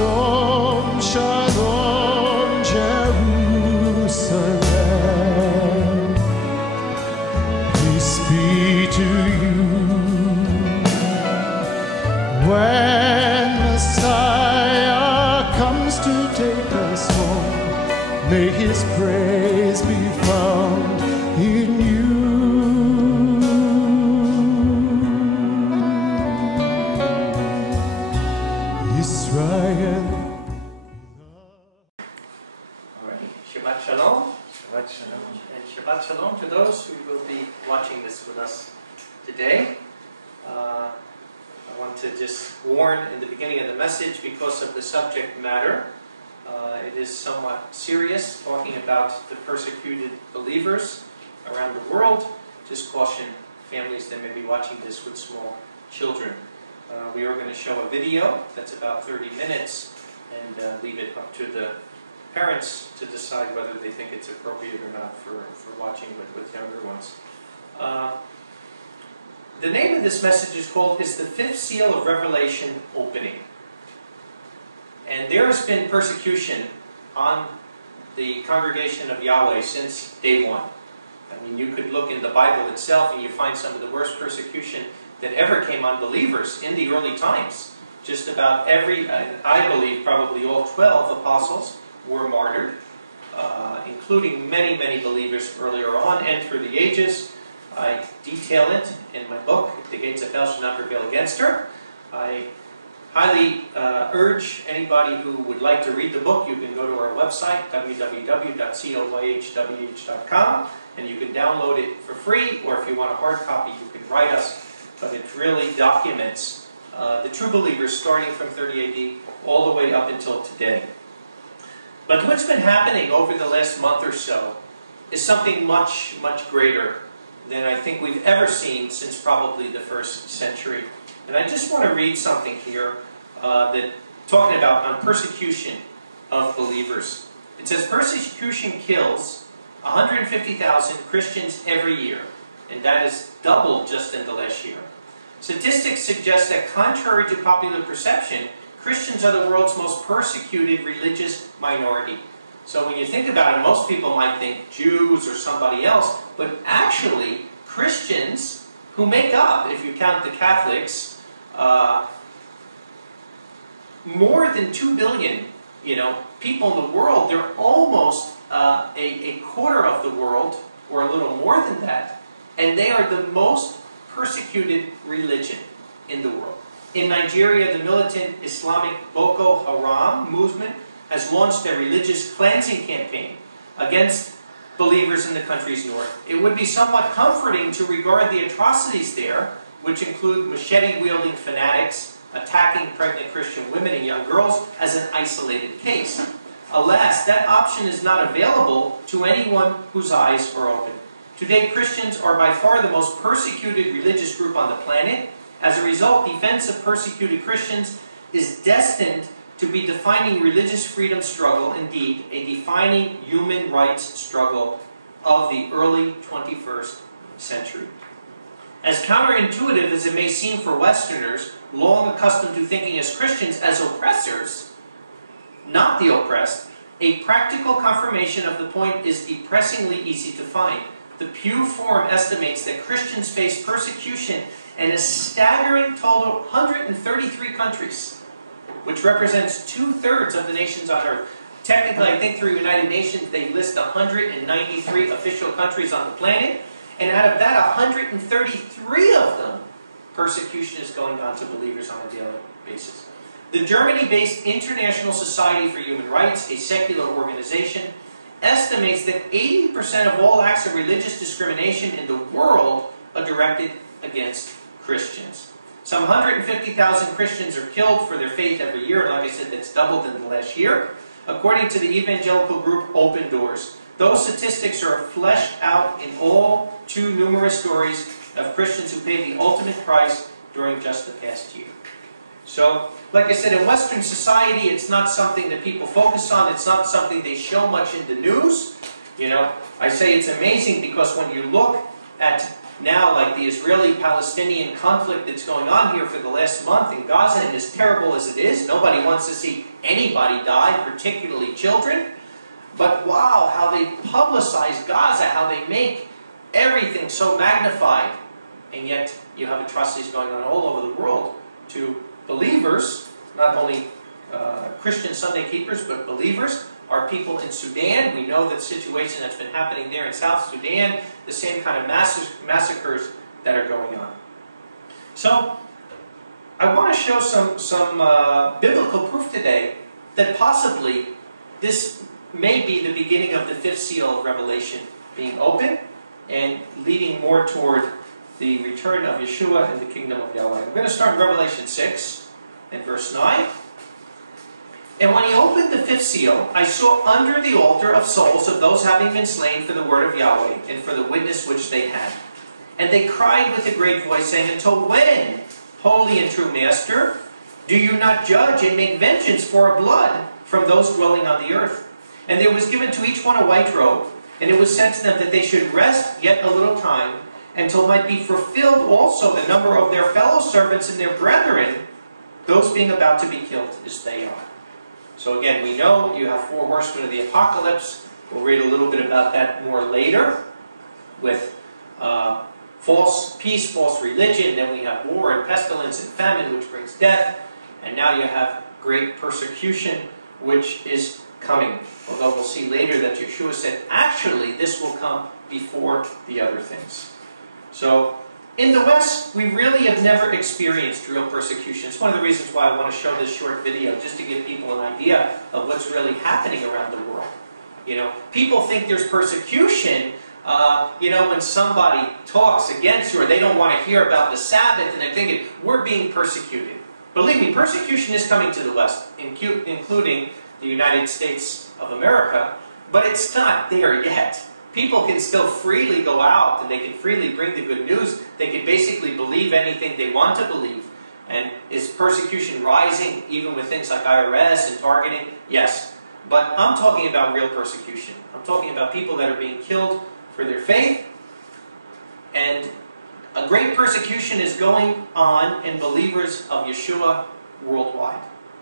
Shalom, Shalom, Jerusalem. Peace be to you. When Messiah comes to take us home, may his praise be found in you. Israel. Alright, Shabbat Shalom. Shabbat Shalom. And Shabbat Shalom to those who will be watching this with us today. I want to just warn in the beginning of the message because of the subject matter. It is somewhat serious, talking about the persecuted believers around the world. Just caution families that may be watching this with small children. We are going to show a video that's about 30 minutes and leave it up to the parents to decide whether they think it's appropriate or not for watching with younger ones. The name of this message is called, Is the Fifth Seal of Revelation Opening? And there has been persecution on the congregation of Yahweh since day one. I mean, you could look in the Bible itself and you find some of the worst persecution that ever came on believers in the early times. Just about every, I believe probably all 12 apostles were martyred, including many, many believers earlier on and through the ages. I detail it in my book, The Gates of Hell Shall Not Prevail Against Her. I highly urge anybody who would like to read the book, you can go to our website, www.coyhwh.com, and you can download it for free, or if you want a hard copy, you can write us. But it really documents the true believers starting from 30 AD all the way up until today. But what's been happening over the last month or so is something much, much greater than I think we've ever seen since probably the first century. And I just want to read something here that talking about on persecution of believers. It says, persecution kills 150,000 Christians every year, and that is doubled just in the last year. Statistics suggest that contrary to popular perception, Christians are the world's most persecuted religious minority. So when you think about it, most people might think Jews or somebody else, but actually Christians who make up, if you count the Catholics, more than 2 billion, people in the world. They're almost a quarter of the world, or a little more than that, and they are the most persecuted religion in the world. In Nigeria, the militant Islamic Boko Haram movement has launched a religious cleansing campaign against believers in the country's north. It would be somewhat comforting to regard the atrocities there, which include machete-wielding fanatics attacking pregnant Christian women and young girls, as an isolated case. Alas, that option is not available to anyone whose eyes are open. Today, Christians are by far the most persecuted religious group on the planet. As a result, defense of persecuted Christians is destined to be defining religious freedom struggle, indeed, a defining human rights struggle of the early 21st century. As counterintuitive as it may seem for Westerners, long accustomed to thinking as Christians as oppressors, not the oppressed, a practical confirmation of the point is depressingly easy to find. The Pew Forum estimates that Christians face persecution in a staggering total of 133 countries, which represents 2/3 of the nations on earth. Technically, I think through United Nations, they list 193 official countries on the planet, and out of that, 133 of them, persecution is going on to believers on a daily basis. The Germany-based International Society for Human Rights, a secular organization, estimates that 80% of all acts of religious discrimination in the world are directed against Christians. Some 150,000 Christians are killed for their faith every year. Like I said, that's doubled in the last year, according to the evangelical group Open Doors. Those statistics are fleshed out in all too numerous stories of Christians who paid the ultimate price during just the past year. So, like I said, in Western society, it's not something that people focus on. It's not something they show much in the news. I say it's amazing because when you look at now, like the Israeli-Palestinian conflict that's going on here for the last month in Gaza, and as terrible as it is, nobody wants to see anybody die, particularly children. But wow, how they publicize Gaza, how they make everything so magnified. And yet, you have atrocities going on all over the world to believers, not only Christian Sunday keepers, but believers. Our people in Sudan, we know the situation that's been happening there in South Sudan, the same kind of massacres that are going on. So, I want to show some biblical proof today that possibly this may be the beginning of the fifth seal of Revelation being open and leading more toward the return of Yeshua and the kingdom of Yahweh. I'm going to start in Revelation 6 and verse 9. And when he opened the fifth seal, I saw under the altar of souls of those having been slain for the word of Yahweh and for the witness which they had. And they cried with a great voice, saying, Until when, holy and true Master, do you not judge and make vengeance for our blood from those dwelling on the earth? And there was given to each one a white robe, and it was said to them that they should rest yet a little time, until might be fulfilled also the number of their fellow servants and their brethren, those being about to be killed as they are. So again, we know you have 4 horsemen of the apocalypse. We'll read a little bit about that more later with false peace, false religion. Then we have war and pestilence and famine, which brings death. And now you have great persecution, which is coming. Although we'll see later that Yeshua said, actually, this will come before the other things. So, in the West, we really have never experienced real persecution. It's one of the reasons why I want to show this short video, just to give people an idea of what's really happening around the world. You know, people think there's persecution, when somebody talks against you or they don't want to hear about the Sabbath and they're thinking, we're being persecuted. Believe me, persecution is coming to the West, including the United States of America, but it's not there yet. People can still freely go out and they can freely bring the good news. They can basically believe anything they want to believe. And is persecution rising even with things like IRS and targeting? Yes. But I'm talking about real persecution. I'm talking about people that are being killed for their faith. And a great persecution is going on in believers of Yeshua worldwide.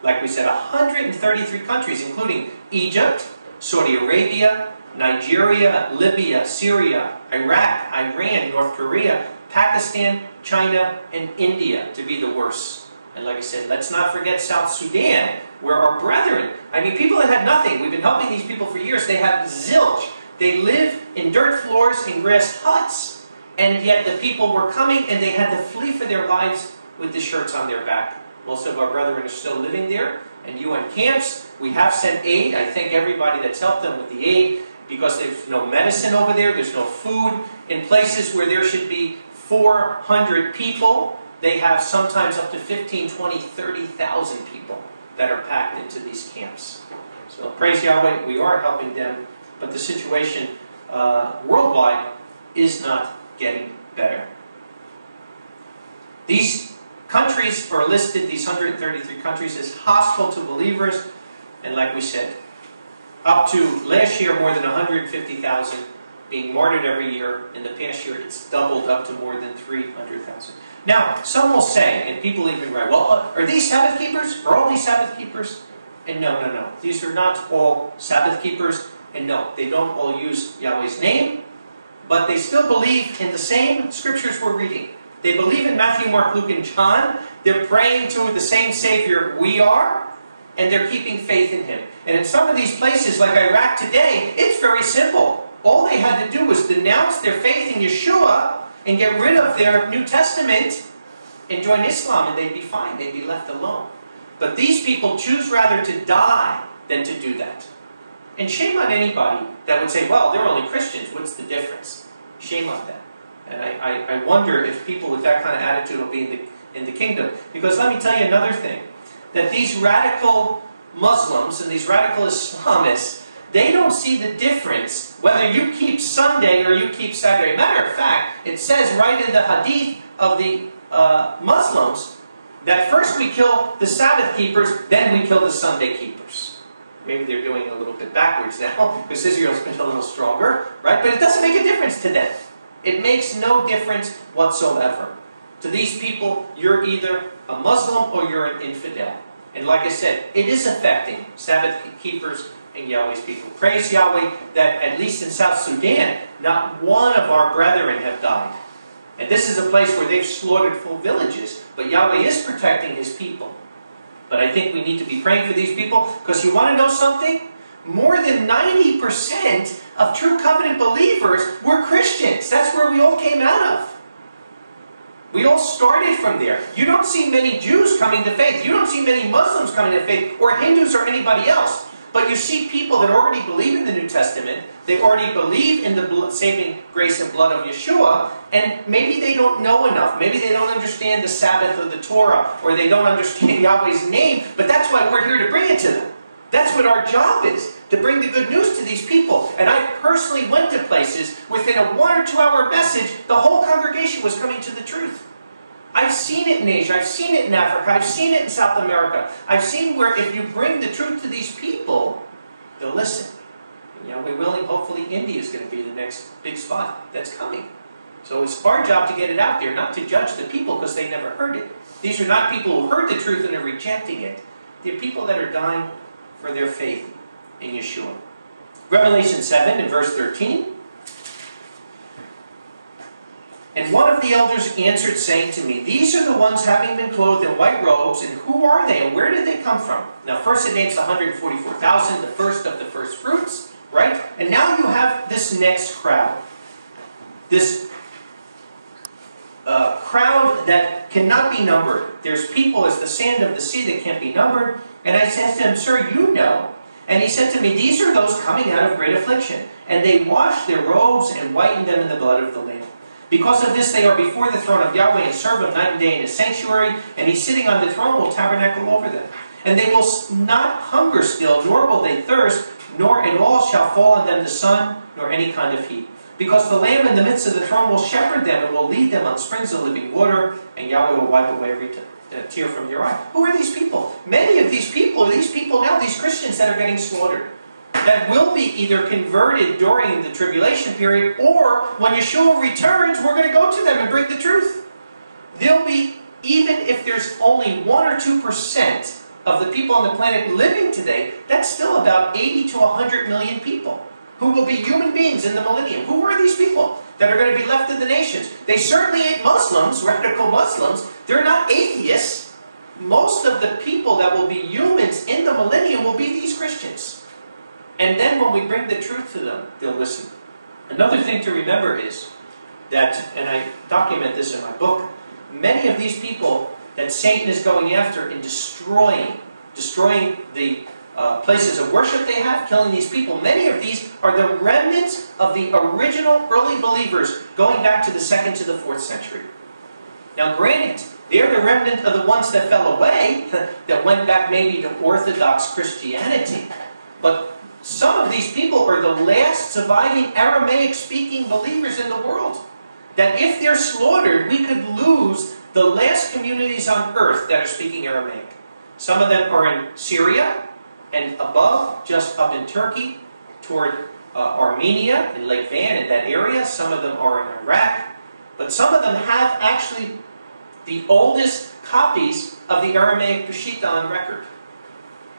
Like we said, 133 countries, including Egypt, Saudi Arabia, Nigeria, Libya, Syria, Iraq, Iran, North Korea, Pakistan, China, and India to be the worst. And like I said, let's not forget South Sudan, where our brethren, people that had nothing, we've been helping these people for years, they have zilch. They live in dirt floors and grass huts. And yet the people were coming and they had to flee for their lives with the shirts on their back. Most of our brethren are still living there in UN camps. We have sent aid. I thank everybody that's helped them with the aid, because there's no medicine over there, there's no food. In places where there should be 400 people, they have sometimes up to 15, 20, 30,000 people that are packed into these camps. So praise Yahweh, we are helping them, but the situation worldwide is not getting better. These countries are listed, these 133 countries, as hostile to believers, and like we said, up to last year, more than 150,000 being martyred every year. In the past year, it's doubled up to more than 300,000. Now, some will say, and people even write, well, are these Sabbath keepers? Are all these Sabbath keepers? And no. These are not all Sabbath keepers. And no, they don't all use Yahweh's name, but they still believe in the same scriptures we're reading. They believe in Matthew, Mark, Luke, and John. They're praying to the same Savior we are, and they're keeping faith in Him. And in some of these places, like Iraq today, it's very simple. All they had to do was denounce their faith in Yeshua and get rid of their New Testament and join Islam, and they'd be fine. They'd be left alone. But these people choose rather to die than to do that. And shame on anybody that would say, well, they're only Christians. What's the difference? Shame on them. And I wonder if people with that kind of attitude will be in the kingdom. Because let me tell you another thing. That these radical Muslims and these radical Islamists, they don't see the difference whether you keep Sunday or you keep Saturday. Matter of fact, it says right in the hadith of the Muslims that first we kill the Sabbath keepers, then we kill the Sunday keepers. Maybe they're doing it a little bit backwards now, because Israel's been a little stronger, right? But it doesn't make a difference to them. It makes no difference whatsoever. To these people, you're either a Muslim or you're an infidel. And like I said, it is affecting Sabbath keepers and Yahweh's people. Praise Yahweh that at least in South Sudan, not one of our brethren have died. And this is a place where they've slaughtered full villages, but Yahweh is protecting His people. But I think we need to be praying for these people, because you want to know something? More than 90% of true covenant believers were Christians. That's where we all came out of. We all started from there. You don't see many Jews coming to faith. You don't see many Muslims coming to faith, or Hindus or anybody else. But you see people that already believe in the New Testament. They already believe in the saving grace and blood of Yeshua. And maybe they don't know enough. Maybe they don't understand the Sabbath or the Torah. Or they don't understand Yahweh's name. But that's why we're here to bring it to them. That's what our job is. To bring the good news to these people. And I personally went to places, within a 1 or 2 hour message, the whole congregation was coming to the truth. I've seen it in Asia, I've seen it in Africa, I've seen it in South America. I've seen where if you bring the truth to these people, they'll listen. And Yahweh willing, hopefully India is going to be the next big spot that's coming. So it's our job to get it out there, not to judge the people because they never heard it. These are not people who heard the truth and are rejecting it. They're people that are dying for their faith in Yeshua. Revelation 7 and verse 13. And one of the elders answered, saying to me, these are the ones having been clothed in white robes, and who are they, and where did they come from? Now first it names 144,000, the first of the first fruits, right? And now you have this next crowd. This crowd that cannot be numbered. There's people as the sand of the sea that can't be numbered. And I said to him, sir, you know. And he said to me, these are those coming out of great affliction. And they washed their robes and whitened them in the blood of the Lamb. Because of this, they are before the throne of Yahweh and serve Him night and day in His sanctuary. And He's sitting on the throne will tabernacle over them. And they will not hunger still, nor will they thirst, nor at all shall fall on them the sun, nor any kind of heat. Because the Lamb in the midst of the throne will shepherd them and will lead them on springs of living water. And Yahweh will wipe away every tear from your eye. Who are these people? Many of these people are these people now, these Christians that are getting slaughtered. That will be either converted during the tribulation period, or when Yeshua returns, we're going to go to them and bring the truth. They'll be, even if there's only 1 or 2% of the people on the planet living today, that's still about 80 to 100 million people who will be human beings in the millennium. Who are these people that are going to be left to the nations? They certainly ain't Muslims, radical Muslims. They're not atheists. Most of the people that will be humans in the millennium will be these Christians. And then when we bring the truth to them, they'll listen. Another thing to remember is that, and I document this in my book, many of these people that Satan is going after in destroying the places of worship they have, killing these people, many of these are the remnants of the original early believers going back to the 2nd to the 4th century. Now granted, they're the remnant of the ones that fell away, that went back maybe to Orthodox Christianity. But some of these people are the last surviving Aramaic-speaking believers in the world. That if they're slaughtered, we could lose the last communities on earth that are speaking Aramaic. Some of them are in Syria, and above, just up in Turkey, toward Armenia, in Lake Van, in that area. Some of them are in Iraq. But some of them have actually the oldest copies of the Aramaic Peshitta on record.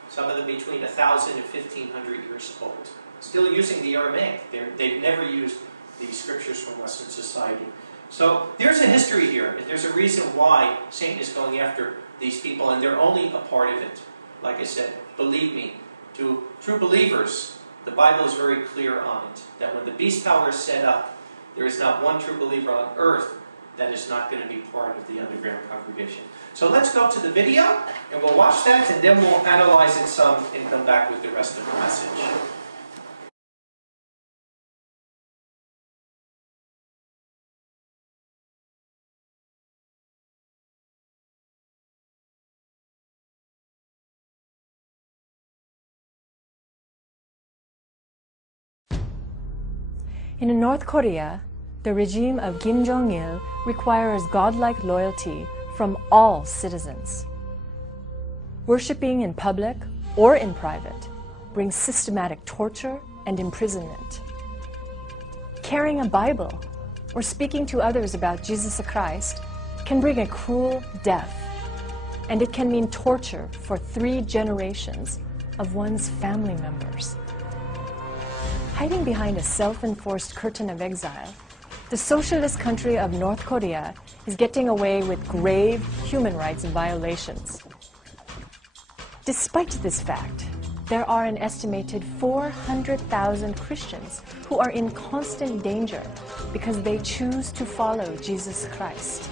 Some of them between 1,000 and 1,500 years old. Still using the Aramaic. They've never used the scriptures from Western society. So there's a history here. And there's a reason why Satan is going after these people. And they're only a part of it. Like I said, believe me, to true believers, the Bible is very clear on it. That when the beast power is set up, there is not one true believer on earth that is not going to be part of the underground congregation. So let's go to the video, and we'll watch that, and then we'll analyze it some and come back with the rest of the message. In North Korea, the regime of Kim Jong-il requires godlike loyalty from all citizens. Worshipping in public or in private brings systematic torture and imprisonment. Carrying a Bible or speaking to others about Jesus Christ can bring a cruel death, and it can mean torture for 3 generations of one's family members. Hiding behind a self-enforced curtain of exile, the socialist country of North Korea is getting away with grave human rights violations. Despite this fact, there are an estimated 400,000 Christians who are in constant danger because they choose to follow Jesus Christ.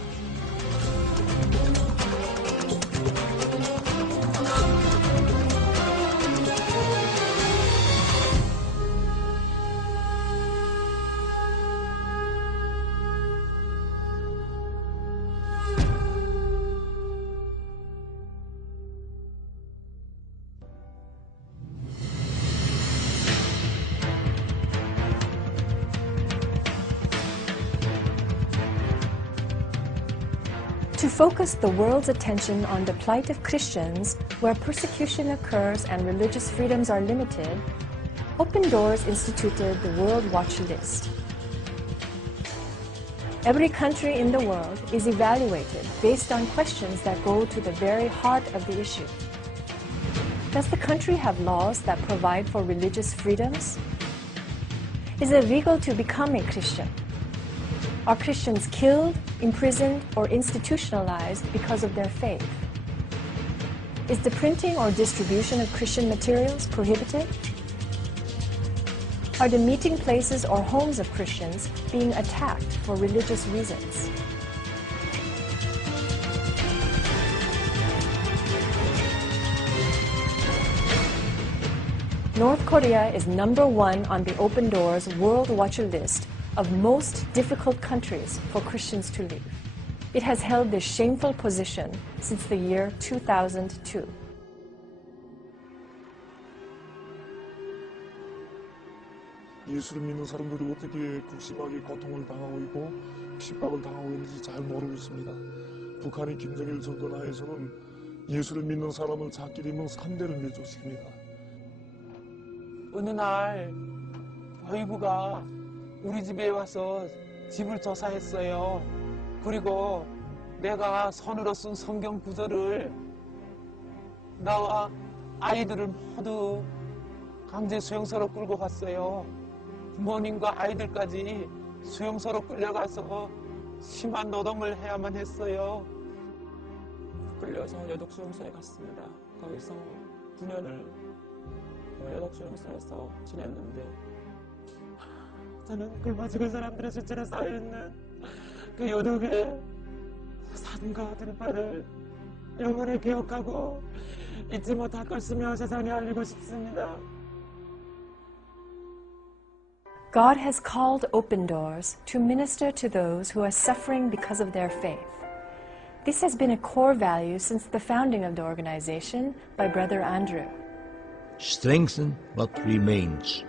To focus the world's attention on the plight of Christians where persecution occurs and religious freedoms are limited, Open Doors instituted the World Watch List. Every country in the world is evaluated based on questions that go to the very heart of the issue. Does the country have laws that provide for religious freedoms? Is it legal to become a Christian? Are Christians killed, imprisoned, or institutionalized because of their faith? Is the printing or distribution of Christian materials prohibited? Are the meeting places or homes of Christians being attacked for religious reasons? North Korea is #1 on the Open Doors World Watch List of most difficult countries for Christians to live. It has held this shameful position since the year 2002. 예수를 믿는 사람들이 어떻게 극심하게 고통을 당하고 있고 핍박을 당하고 있는지 잘 모르고 있습니다. 북한의 김정일 정권하에서는 예수를 믿는 사람을 자기리 있는 산대를 내줬습니다. 어느 날 어이부가 우리 집에 와서 집을 조사했어요. 그리고 내가 손으로 쓴 성경 구절을 나와 아이들을 모두 강제 수용소로 끌고 갔어요. 부모님과 아이들까지 수용소로 끌려가서 심한 노동을 해야만 했어요. 끌려서 여독수용소에 갔습니다. 거기서 9년을 여독수용소에서 지냈는데 저는 굶어 죽은 사람들의 수치로 쌓여있는 그 요독의 산과 들판을 영원히 기억하고 잊지 못할 것이며 세상에 알리고 싶습니다. God has called Open Doors to minister to those who are suffering because of their faith. This has been a core value since the founding of the organization by Brother Andrew. Strengthen what remains.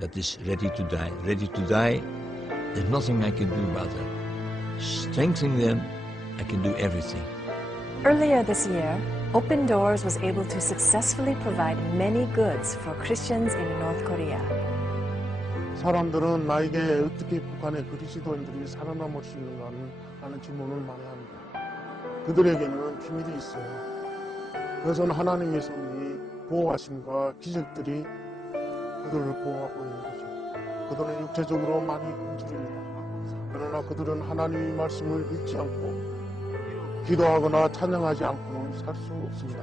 That is ready to die. Ready to die, there's nothing I can do about that. Strengthening them, I can do everything. Earlier this year, Open Doors was able to successfully provide many goods for Christians in North Korea. 사람들은 나에게 어떻게 북한의 그리스도인들이 살아남을 수 있는가 하는 질문을 많이 합니다. 그들에게는 비밀이 있어요. 그것은 하나님의 손이 보호하심과 기적들이 그들을 보호하고 있는 거죠. 그들은 육체적으로 많이 굶주립니다. 그러나 그들은 하나님의 말씀을 읽지 않고 기도하거나 찬양하지 않고는 살 수 없습니다.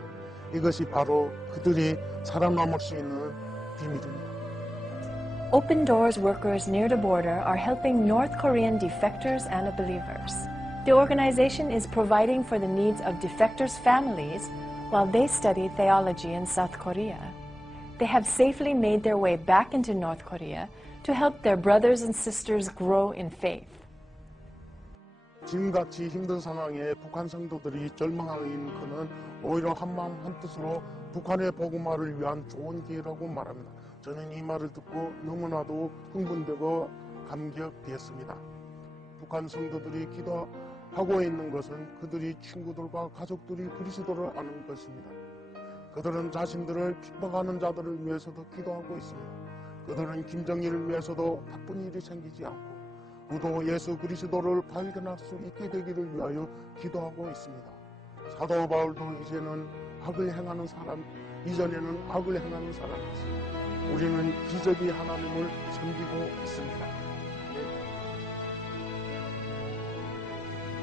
이것이 바로 그들이 살아남을 수 있는 비밀입니다. Open Doors workers near the border are helping North Korean defectors and believers. The organization is providing for the needs of defectors' families while they study theology in South Korea. They have safely made their way back into North Korea to help their brothers and sisters grow in faith. 지금같이 힘든 상황에 북한 성도들이 절망하고 있는 그는 오히려 한마음 한뜻으로 북한의 복음화를 위한 좋은 기회라고 말합니다. 저는 이 말을 듣고 너무나도 흥분되고 감격되었습니다. 북한 성도들이 기도하고 있는 것은 그들이 친구들과 가족들이 그리스도를 아는 것입니다. 그들은 자신들을 핍박하는 자들을 위해서도 기도하고 있습니다. 그들은 김정일을 위해서도 나쁜 일이 생기지 않고 구도 예수 그리스도를 발견할 수 있게 되기를 위하여 기도하고 있습니다. 사도 바울도 이제는 악을 행하는 사람, 이전에는 악을 행하는 사람이었습니다. 우리는 기적이 하나님을 섬기고 있습니다.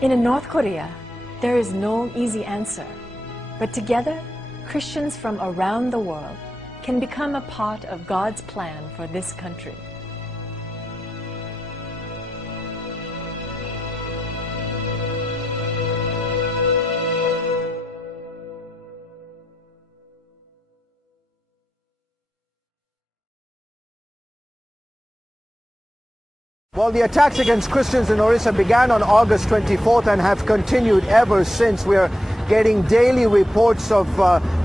In North Korea, there is no easy answer, but together, Christians from around the world can become a part of God's plan for this country. Well, the attacks against Christians in Orissa began on August 24th and have continued ever since. We are getting daily reports of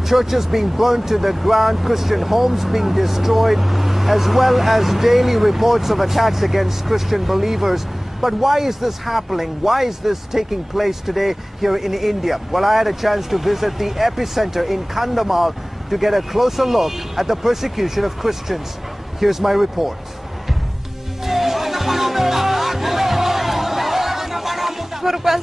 churches being burned to the ground, Christian homes being destroyed, as well as daily reports of attacks against Christian believers. But why is this happening? Why is this taking place today here in India? Well, I had a chance to visit the epicenter in Kandhamal to get a closer look at the persecution of Christians. Here's my report.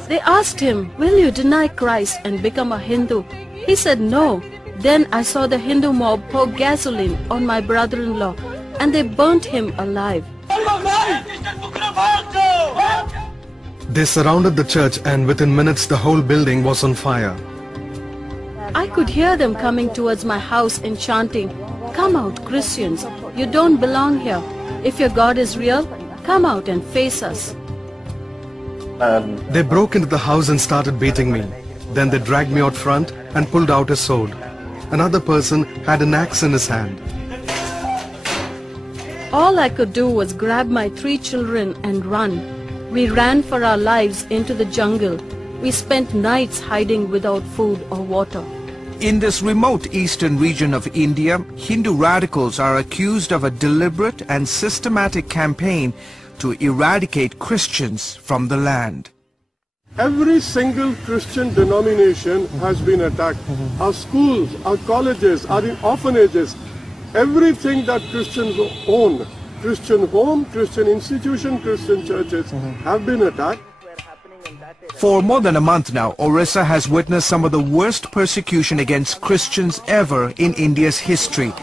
They asked him, "Will you deny Christ and become a Hindu?" He said no. Then I saw the Hindu mob pour gasoline on my brother-in-law and they burnt him alive. They surrounded the church and within minutes the whole building was on fire. I could hear them coming towards my house and chanting, "Come out, Christians, you don't belong here. If your God is real, come out and face us." They broke into the house and started beating me. Then they dragged me out front and pulled out a sword. Another person had an axe in his hand. All I could do was grab my 3 children and run. We ran for our lives into the jungle. We spent nights hiding without food or water. In this remote eastern region of India, Hindu radicals are accused of a deliberate and systematic campaign to eradicate Christians from the land. Every single Christian denomination has been attacked. Our schools, our colleges, our orphanages, everything that Christians own, Christian home, Christian institution, Christian churches have been attacked. For more than a month now, Orissa has witnessed some of the worst persecution against Christians ever in India's history.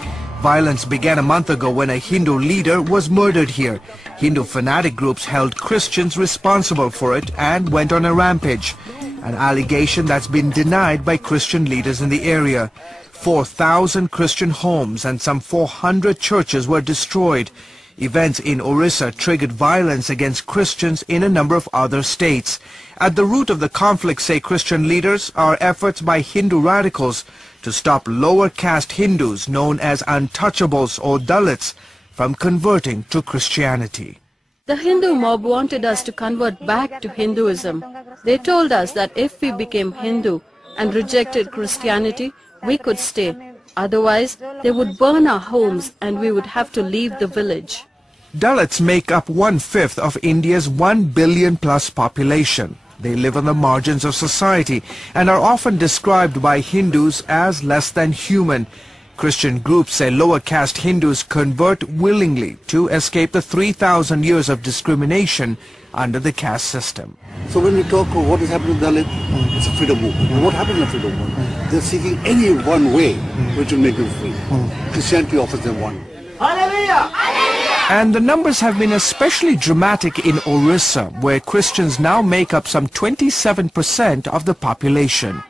Violence began a month ago when a Hindu leader was murdered here. Hindu fanatic groups held Christians responsible for it and went on a rampage, an allegation that's been denied by Christian leaders in the area. 4,000 Christian homes and some 400 churches were destroyed. Events in Orissa triggered violence against Christians in a number of other states. At the root of the conflict, say Christian leaders, are efforts by Hindu radicals to stop lower caste Hindus known as untouchables or Dalits from converting to Christianity. The Hindu mob wanted us to convert back to Hinduism. They told us that if we became Hindu and rejected Christianity, we could stay. Otherwise, they would burn our homes and we would have to leave the village. Dalits make up 1/5 of India's 1 billion plus population. They live on the margins of society and are often described by Hindus as less than human. Christian groups say lower caste Hindus convert willingly to escape the 3,000 years of discrimination under the caste system. So when we talk of what is happening to Dalit, it's a freedom movement. What happens in the freedom movement? They're seeking any one way which will make them free. Christianity offers them one. Hallelujah! And the numbers have been especially dramatic in Orissa, where Christians now make up some 27% of the population.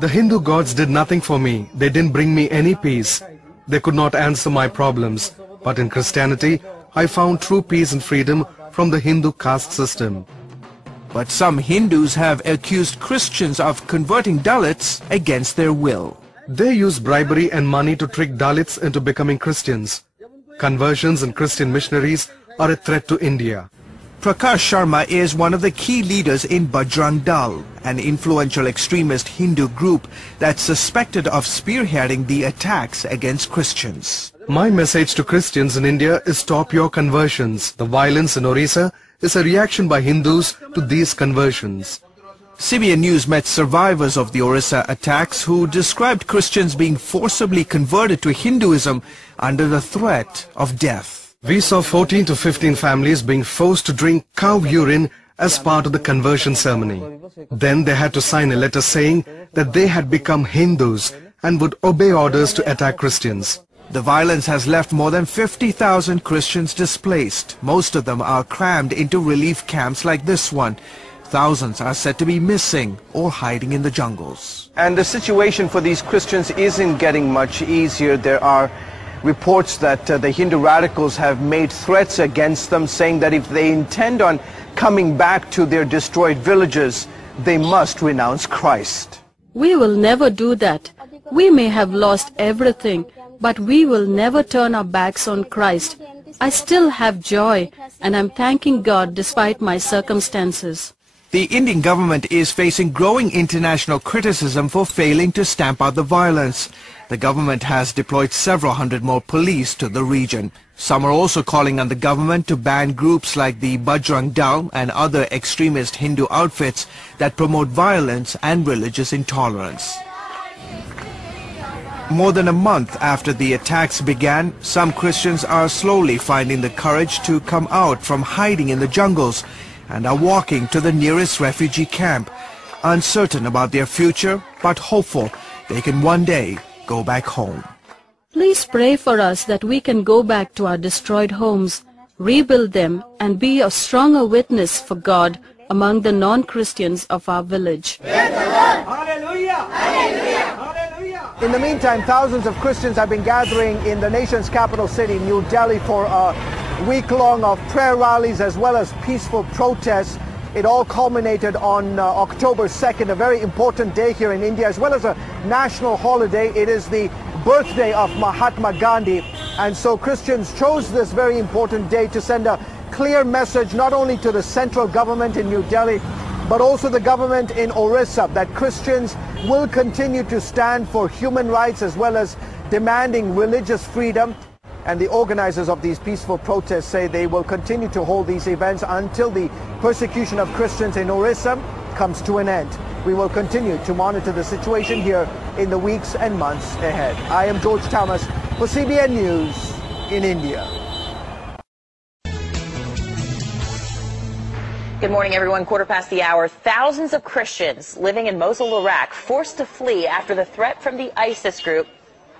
The Hindu gods did nothing for me. They didn't bring me any peace. They could not answer my problems. But in Christianity, I found true peace and freedom from the Hindu caste system. But some Hindus have accused Christians of converting Dalits against their will. They use bribery and money to trick Dalits into becoming Christians. Conversions and Christian missionaries are a threat to India. Prakash Sharma is one of the key leaders in Bajrang Dal, an influential extremist Hindu group that's suspected of spearheading the attacks against Christians. My message to Christians in India is stop your conversions. The violence in Orissa is a reaction by Hindus to these conversions. CBN News met survivors of the Orissa attacks who described Christians being forcibly converted to Hinduism under the threat of death. We saw 14 to 15 families being forced to drink cow urine as part of the conversion ceremony. Then they had to sign a letter saying that they had become Hindus and would obey orders to attack Christians. The violence has left more than 50,000 Christians displaced. Most of them are crammed into relief camps like this one. Thousands are said to be missing or hiding in the jungles. And the situation for these Christians isn't getting much easier. There are reports that the Hindu radicals have made threats against them, saying that if they intend on coming back to their destroyed villages, they must renounce Christ. We will never do that. We may have lost everything, but we will never turn our backs on Christ. I still have joy, and I'm thanking God despite my circumstances. The Indian government is facing growing international criticism for failing to stamp out the violence. The government has deployed several hundred more police to the region. Some are also calling on the government to ban groups like the Bajrang Dal and other extremist Hindu outfits that promote violence and religious intolerance. More than a month after the attacks began, some Christians are slowly finding the courage to come out from hiding in the jungles and are walking to the nearest refugee camp, uncertain about their future but hopeful they can one day go back home. Please pray for us that we can go back to our destroyed homes, rebuild them, and be a stronger witness for God among the non-Christians of our village. Hallelujah! In the meantime, thousands of Christians have been gathering in the nation's capital city, New Delhi, for a week-long of prayer rallies as well as peaceful protests. It all culminated on October 2nd, a very important day here in India, as well as a national holiday. It is the birthday of Mahatma Gandhi, and so Christians chose this very important day to send a clear message not only to the central government in New Delhi, but also the government in Orissa, that Christians will continue to stand for human rights as well as demanding religious freedom. And the organizers of these peaceful protests say they will continue to hold these events until the persecution of Christians in Orissa comes to an end. We will continue to monitor the situation here in the weeks and months ahead. I am George Thomas for CBN News in India. Good morning, everyone. 1:15. Thousands of Christians living in Mosul, Iraq, forced to flee after the threat from the ISIS group,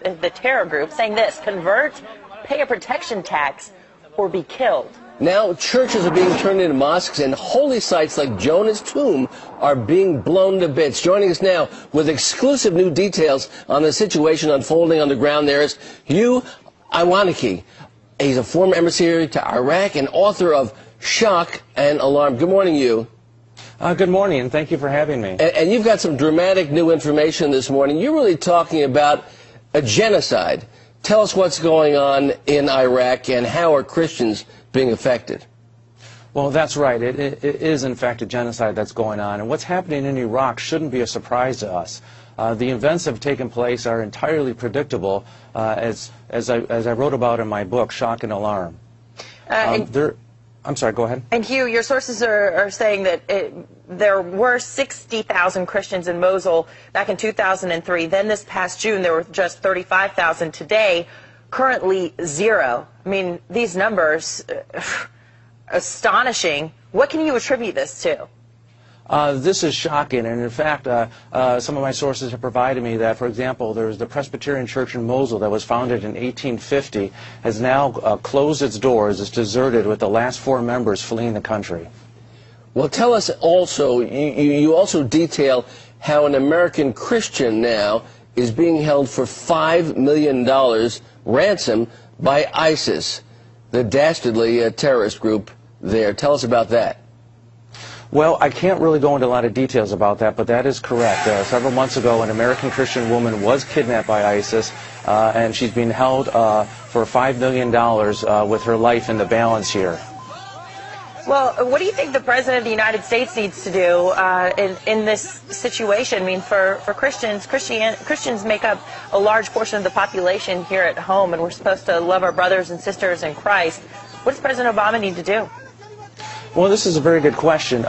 the terror group, saying this: convert, pay a protection tax, or be killed. Now churches are being turned into mosques, and holy sites like Jonah's tomb are being blown to bits. Joining us now with exclusive new details on the situation unfolding on the ground there is Hugh Iwaniki. He's a former emissary to Iraq and author of Shock and Alarm. Good morning, Hugh. Good morning, and thank you for having me. And you've got some dramatic new information this morning. You're really talking about a genocide. Tell us what's going on in Iraq and how are Christians being affected? Well, that's right. It is, in fact, a genocide that's going on. And what's happening in Iraq shouldn't be a surprise to us. The events that have taken place are entirely predictable, as I wrote about in my book, Shock and Alarm. I'm sorry, go ahead. And Hugh, your sources are saying that there were 60,000 Christians in Mosul back in 2003. Then this past June, there were just 35,000. Today, currently 0. I mean, these numbers, astonishing. What can you attribute this to? This is shocking, and in fact, some of my sources have provided me that, for example, there's the Presbyterian Church in Mosul that was founded in 1850, has now closed its doors, is deserted with the last 4 members fleeing the country. Well, tell us also, you also detail how an American Christian now is being held for $5 million ransom by ISIS, the dastardly terrorist group there. Tell us about that. Well, I can't really go into a lot of details about that, but that is correct. Several months ago, an American Christian woman was kidnapped by ISIS, and she's being held for $5 million with her life in the balance here. Well, what do you think the President of the United States needs to do in this situation? I mean, for Christians make up a large portion of the population here at home, and we're supposed to love our brothers and sisters in Christ. What does President Obama need to do? Well, this is a very good question.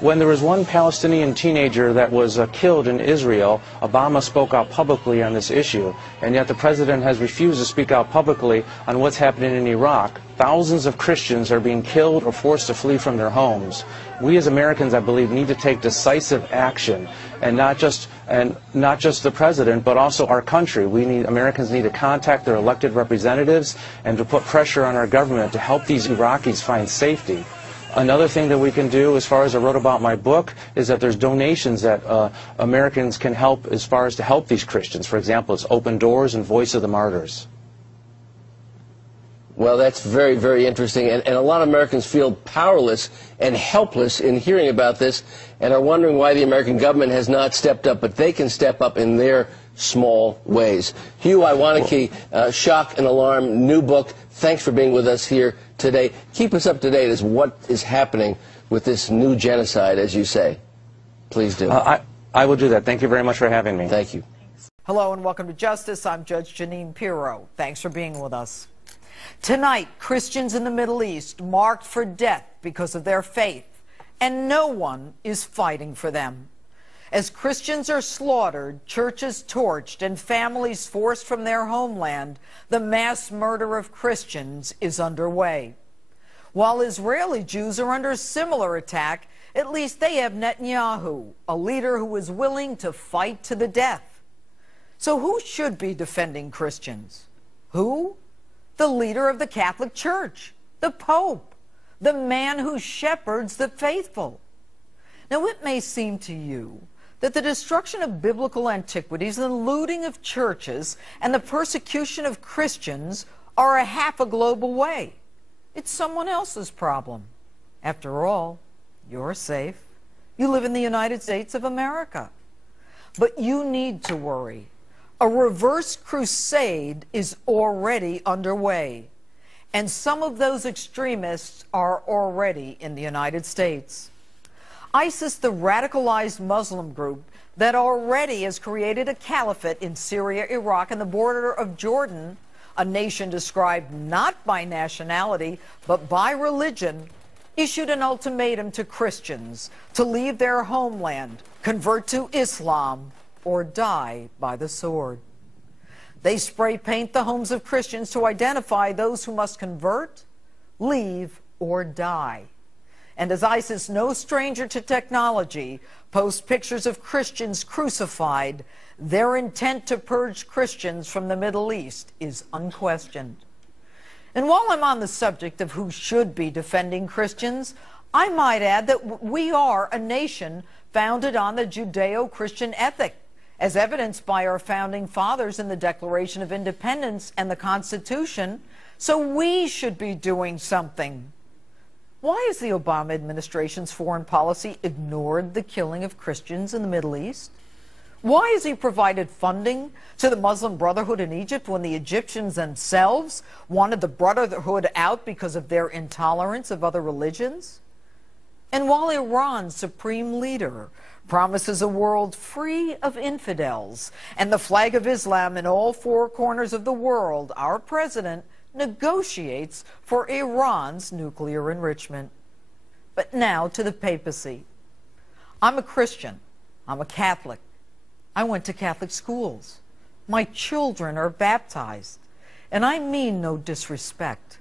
When there was one Palestinian teenager that was killed in Israel, Obama spoke out publicly on this issue, and yet the president has refused to speak out publicly on what's happening in Iraq. Thousands of Christians are being killed or forced to flee from their homes. We as Americans, I believe, need to take decisive action, and not just the president, but also our country. Americans need to contact their elected representatives and to put pressure on our government to help these Iraqis find safety. Another thing that we can do, as far as I wrote about my book, is that there's donations that Americans can help as far as to help these Christians. For example, it's Open Doors and Voice of the Martyrs. Well, that's very, very interesting, and a lot of Americans feel powerless and helpless in hearing about this and are wondering why the American government has not stepped up, but they can step up in their small ways. Hugh Iwaniki, Shock and Alarm, new book. Thanks for being with us here today. Keep us up to date as what is happening with this new genocide, as you say. Please do. I will do that. Thank you very much for having me. Thank you. Hello and welcome to Justice. I'm Judge Janine Pirro. Thanks for being with us. Tonight, Christians in the Middle East marked for death because of their faith, and no one is fighting for them. As Christians are slaughtered, churches torched, and families forced from their homeland, the mass murder of Christians is underway. While Israeli Jews are under similar attack, at least they have Netanyahu, a leader who is willing to fight to the death. So who should be defending Christians? Who? The leader of the Catholic Church, the Pope, the man who shepherds the faithful. Now, it may seem to you that the destruction of biblical antiquities, the looting of churches, and the persecution of Christians are a half a globe away. It's someone else's problem. After all, you're safe. You live in the United States of America. But you need to worry. A reverse crusade is already underway, and some of those extremists are already in the United States. ISIS, the radicalized Muslim group that already has created a caliphate in Syria, Iraq, and the border of Jordan, a nation described not by nationality but by religion, issued an ultimatum to Christians to leave their homeland, convert to Islam, or die by the sword. They spray paint the homes of Christians to identify those who must convert, leave, or die. And as ISIS, no stranger to technology, posts pictures of Christians crucified, their intent to purge Christians from the Middle East is unquestioned. And while I'm on the subject of who should be defending Christians, I might add that we are a nation founded on the Judeo-Christian ethic, as evidenced by our founding fathers in the Declaration of Independence and the Constitution, so we should be doing something. Why has the Obama administration's foreign policy ignored the killing of Christians in the Middle East? Why has he provided funding to the Muslim Brotherhood in Egypt when the Egyptians themselves wanted the Brotherhood out because of their intolerance of other religions? And while Iran's supreme leader promises a world free of infidels and the flag of Islam in all four corners of the world, our president negotiates for Iran's nuclear enrichment. But now to the papacy. I'm a Christian. I'm a Catholic. I went to Catholic schools. My children are baptized. And I mean no disrespect.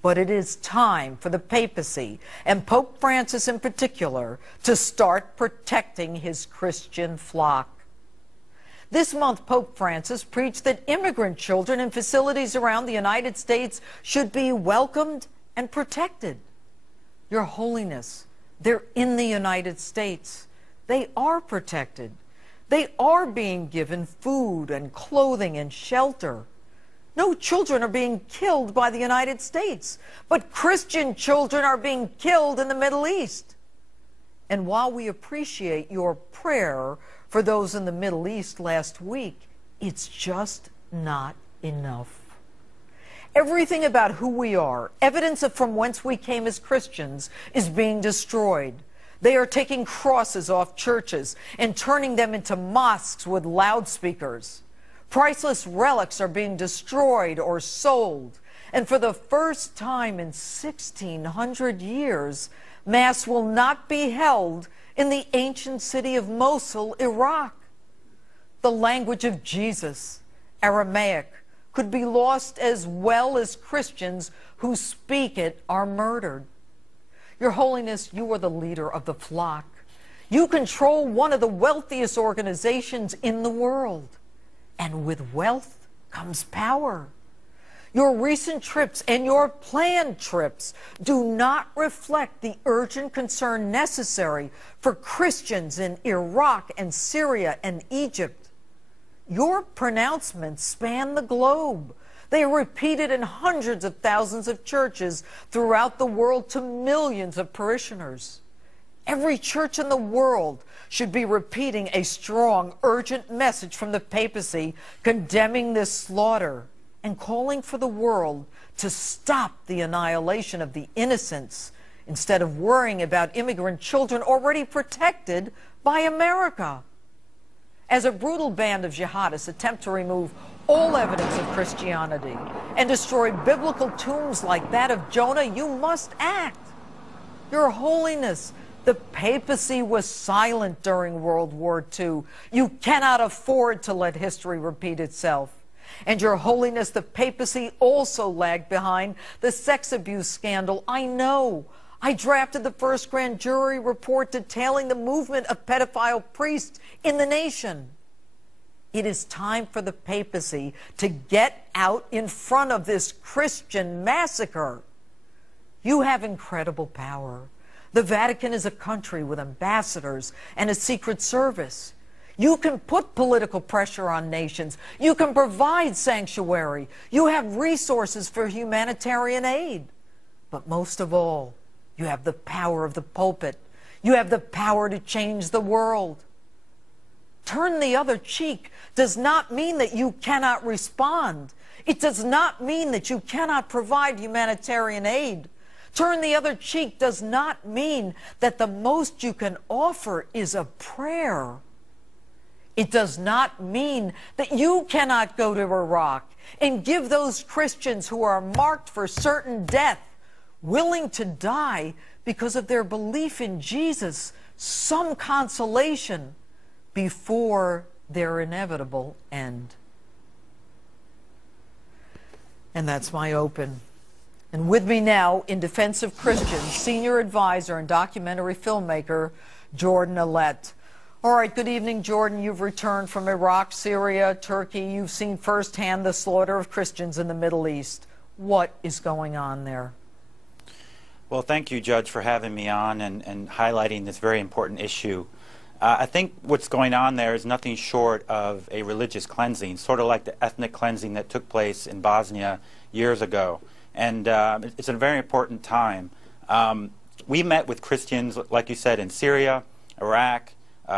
But it is time for the papacy, and Pope Francis in particular, to start protecting his Christian flock. This month, Pope Francis preached that immigrant children in facilities around the United States should be welcomed and protected. Your Holiness, they're in the United States. They are protected. They are being given food and clothing and shelter. No children are being killed by the United States, but Christian children are being killed in the Middle East. And while we appreciate your prayer for those in the Middle East last week, it's just not enough. Everything about who we are, evidence of from whence we came as Christians, is being destroyed. They are taking crosses off churches and turning them into mosques with loudspeakers. Priceless relics are being destroyed or sold. And for the first time in 1,600 years, Mass will not be held in the ancient city of Mosul, Iraq. The language of Jesus, Aramaic, could be lost as well as Christians who speak it are murdered. Your Holiness, you are the leader of the flock. You control one of the wealthiest organizations in the world. And with wealth comes power. Your recent trips and your planned trips do not reflect the urgent concern necessary for Christians in Iraq and Syria and Egypt. Your pronouncements span the globe. They are repeated in hundreds of thousands of churches throughout the world to millions of parishioners. Every church in the world should be repeating a strong, urgent message from the papacy condemning this slaughter and calling for the world to stop the annihilation of the innocents instead of worrying about immigrant children already protected by America. As a brutal band of jihadists attempt to remove all evidence of Christianity and destroy biblical tombs like that of Jonah, you must act. Your Holiness, the papacy was silent during World War II. You cannot afford to let history repeat itself. And Your Holiness, the papacy also lagged behind the sex abuse scandal. I know. I drafted the first grand jury report detailing the movement of pedophile priests in the nation. It is time for the papacy to get out in front of this Christian massacre. You have incredible power. The Vatican is a country with ambassadors and a secret service. You can put political pressure on nations. You can provide sanctuary. You have resources for humanitarian aid. But most of all, you have the power of the pulpit. You have the power to change the world. Turn the other cheek does not mean that you cannot respond. It does not mean that you cannot provide humanitarian aid. Turn the other cheek does not mean that the most you can offer is a prayer. It does not mean that you cannot go to Iraq and give those Christians who are marked for certain death, willing to die because of their belief in Jesus, some consolation before their inevitable end. And that's my open. And with me now, in defense of Christians, senior advisor and documentary filmmaker Jordan Alette. All right, good evening, Jordan. You've returned from Iraq, Syria, Turkey. You've seen firsthand the slaughter of Christians in the Middle East. What is going on there? Well, thank you, Judge, for having me on and highlighting this very important issue. I think what's going on there is nothing short of a religious cleansing, sort of like the ethnic cleansing that took place in Bosnia years ago. And it's a very important time. We met with Christians, like you said, in Syria, Iraq,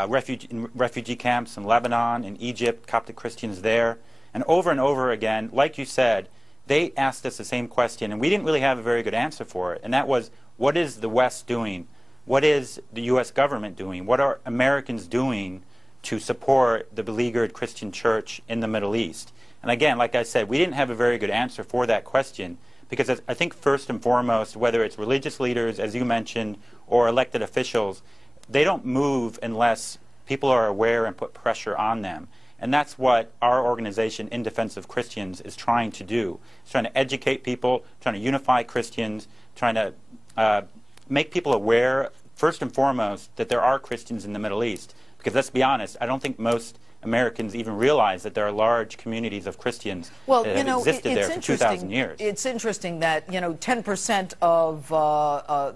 refugee camps in Lebanon, in Egypt, Coptic Christians there. And over again, like you said, they asked us the same question, and we didn't really have a very good answer for it. And that was, what is the West doing? What is the U.S. government doing? What are Americans doing to support the beleaguered Christian church in the Middle East? And again, like I said, we didn't have a very good answer for that question, because I think first and foremost, whether it's religious leaders, as you mentioned, or elected officials, they don't move unless people are aware and put pressure on them. And that's what our organization, In Defense of Christians, is trying to do. It's trying to educate people, trying to unify Christians, trying to make people aware, first and foremost, that there are Christians in the Middle East. Because let's be honest, I don't think most Americans even realize that there are large communities of Christians that have existed there for 2,000 years. It's interesting that, 10% of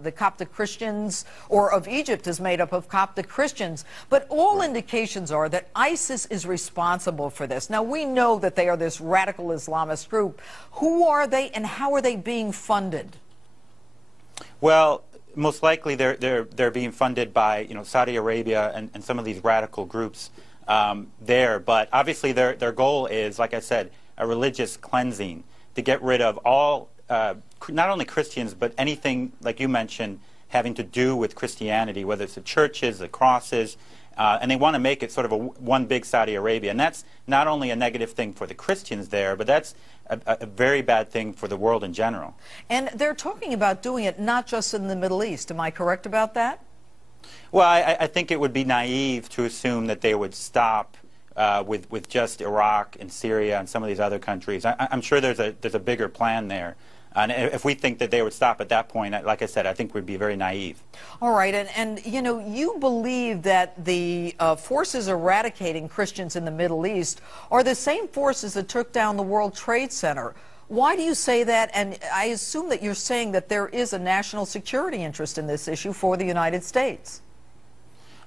the Coptic Christians, or of Egypt, is made up of Coptic Christians. But all indications are that ISIS is responsible for this. Now, we know that they are this radical Islamist group. Who are they, and how are they being funded? Well, most likely they're being funded by Saudi Arabia and some of these radical groups there. But obviously their goal is, like I said, a religious cleansing, to get rid of all, not only Christians, but anything, like you mentioned, having to do with Christianity, whether it's the churches, the crosses. And they want to make it sort of one big Saudi Arabia. And that's not only a negative thing for the Christians there, but that's a very bad thing for the world in general. And they're talking about doing it not just in the Middle East. Am I correct about that? Well, I think it would be naive to assume that they would stop with just Iraq and Syria and some of these other countries. I'm sure there's a bigger plan there. And if we think that they would stop at that point, like I said, I think we'd be very naive. All right, and you know, you believe that the forces eradicating Christians in the Middle East are the same forces that took down the World Trade Center. Why do you say that? And I assume that you're saying that there is a national security interest in this issue for the United States.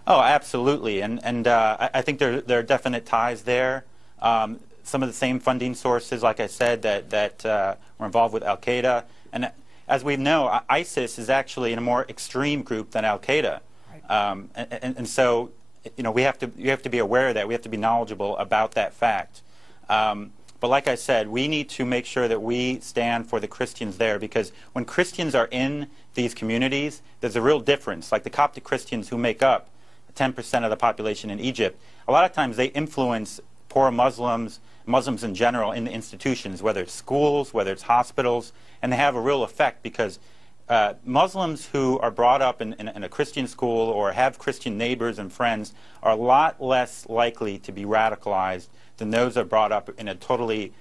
Oh, absolutely, and I think there are definite ties there. Some of the same funding sources, like I said, that were involved with Al-Qaeda. And as we know, ISIS is actually in a more extreme group than Al-Qaeda. Right. And so, you know, you have to be aware of that. We have to be knowledgeable about that fact. But like I said, we need to make sure that we stand for the Christians there, because when Christians are in these communities, there's a real difference. Like the Coptic Christians who make up 10% of the population in Egypt, a lot of times they influence poor Muslims in general in the institutions, whether it's schools, whether it's hospitals, and they have a real effect because Muslims who are brought up in a Christian school or have Christian neighbors and friends are a lot less likely to be radicalized than those that are brought up in a totally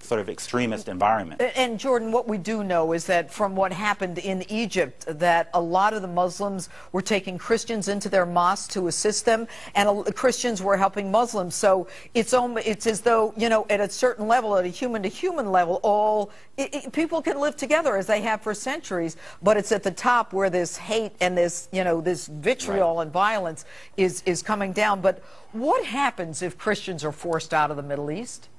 sort of extremist environment. And Jordan, what we do know is that from what happened in Egypt, that a lot of the Muslims were taking Christians into their mosques to assist them, and Christians were helping Muslims. So it's as though, you know, at a certain level, at a human-to-human level, people can live together as they have for centuries. But it's at the top where this hate and this, you know, this vitriol and violence is coming down. But what happens if Christians are forced out of the Middle East?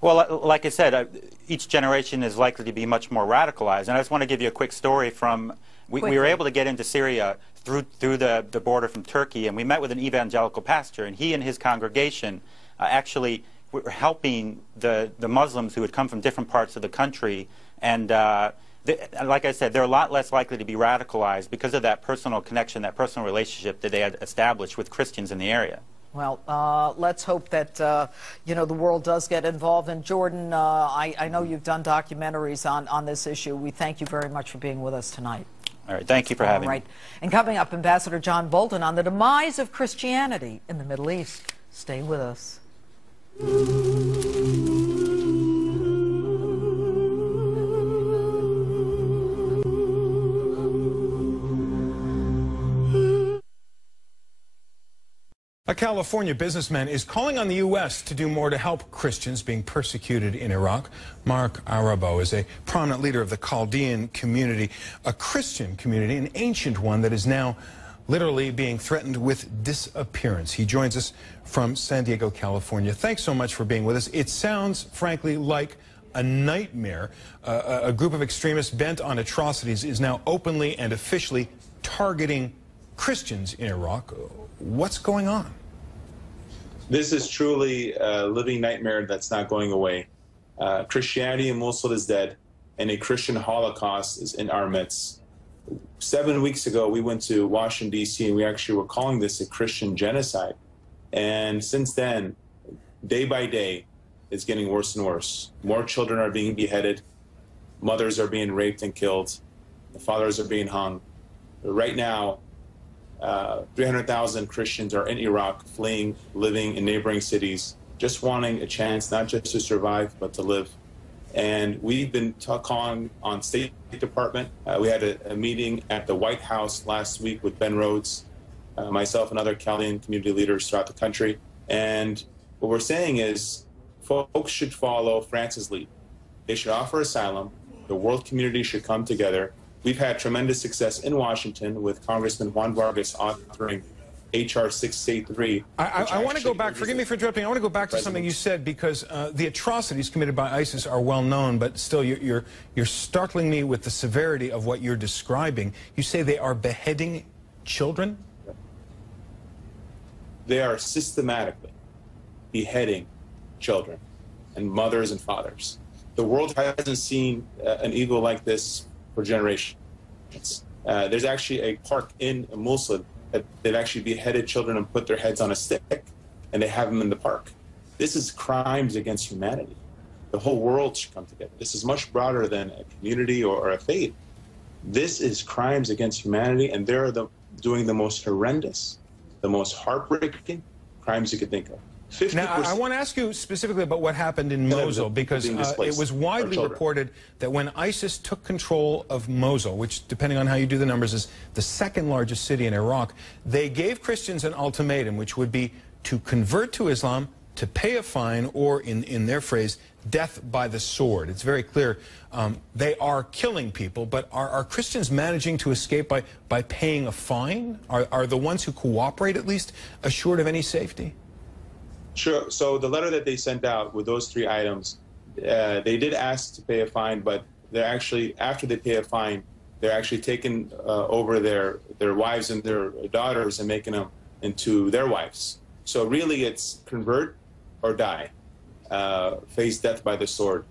Well, like I said, each generation is likely to be much more radicalized. And I just want to give you a quick story from, we were able to get into Syria through the border from Turkey, and we met with an evangelical pastor, and he and his congregation actually were helping the Muslims who had come from different parts of the country. And like I said, they're a lot less likely to be radicalized because of that personal connection, that personal relationship that they had established with Christians in the area. Well, let's hope that, you know, the world does get involved. And Jordan, I know you've done documentaries on this issue. We thank you very much for being with us tonight. All right, thank you for having me. And coming up, Ambassador John Bolton on the demise of Christianity in the Middle East. Stay with us. A California businessman is calling on the U.S. to do more to help Christians being persecuted in Iraq. Mark Arabo is a prominent leader of the Chaldean community, a Christian community, an ancient one that is now literally being threatened with disappearance. He joins us from San Diego, California. Thanks so much for being with us. It sounds, frankly, like a nightmare. A group of extremists bent on atrocities is now openly and officially targeting Christians in Iraq. What's going on? This is truly a living nightmare that's not going away. Christianity in Mosul is dead, and a Christian Holocaust is in our midst. 7 weeks ago, we went to Washington, D.C., and we actually were calling this a Christian genocide. And since then, day by day, it's getting worse and worse. More children are being beheaded. Mothers are being raped and killed. The fathers are being hung. Right now, 300,000 Christians are in Iraq, fleeing, living in neighboring cities, just wanting a chance not just to survive, but to live. And we've been calling on State Department. We had a meeting at the White House last week with Ben Rhodes, myself and other Chaldean community leaders throughout the country. And what we're saying is folks should follow France's lead. They should offer asylum. The world community should come together. We've had tremendous success in Washington with Congressman Juan Vargas authoring H.R. 683. I want to go back, forgive me for interrupting, I want to go back to something you said, because the atrocities committed by ISIS are well known, but still you're startling me with the severity of what you're describing. You say they are beheading children? They are systematically beheading children and mothers and fathers. The world hasn't seen an evil like this for generations. There's actually a park in Mosul that they've actually beheaded children and put their heads on a stick, and they have them in the park. This is crimes against humanity. The whole world should come together. This is much broader than a community or a faith. This is crimes against humanity, and they're doing the most horrendous, the most heartbreaking crimes you could think of. Now, I want to ask you specifically about what happened in Mosul, because it was widely reported that when ISIS took control of Mosul, which, depending on how you do the numbers, is the second largest city in Iraq, they gave Christians an ultimatum, which would be to convert to Islam, to pay a fine, or, in their phrase, death by the sword. It's very clear they are killing people, but are Christians managing to escape by paying a fine? Are the ones who cooperate, at least, assured of any safety? Sure. So the letter that they sent out with those 3 items, they did ask to pay a fine, but they're actually, after they pay a fine, they're actually taking over their wives and their daughters and making them into their wives. So really it's convert or die, face death by the sword.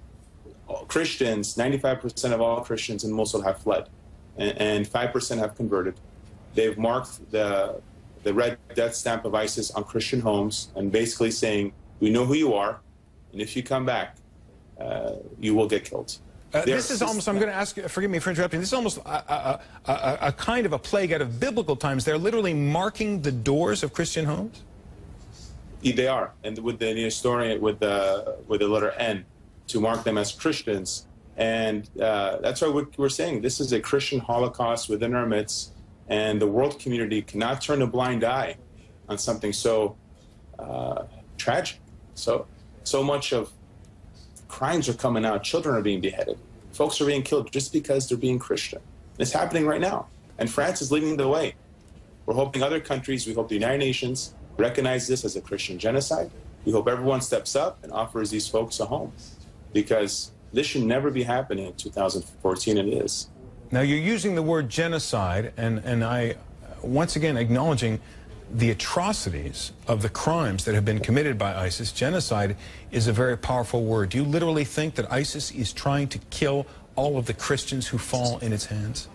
Christians, 95% of all Christians in Mosul have fled, and 5% have converted. They've marked the red death stamp of ISIS on Christian homes, and basically saying, we know who you are, and if you come back, you will get killed. This is almost, I'm going to ask, forgive me for interrupting, this is almost a kind of a plague out of biblical times. They're literally marking the doors of Christian homes? They are, and with the historian, with the letter N, to mark them as Christians. And that's why we're saying this is a Christian Holocaust within our midst, and the world community cannot turn a blind eye on something so tragic. So much of crimes are coming out. Children are being beheaded. Folks are being killed just because they're being Christian. It's happening right now. And France is leading the way. We're hoping other countries, we hope the United Nations recognize this as a Christian genocide. We hope everyone steps up and offers these folks a home, because this should never be happening in 2014, and it is. Now, you're using the word genocide, and I, once again, acknowledging the atrocities of the crimes that have been committed by ISIS. Genocide is a very powerful word. Do you literally think that ISIS is trying to kill all of the Christians who fall in its hands?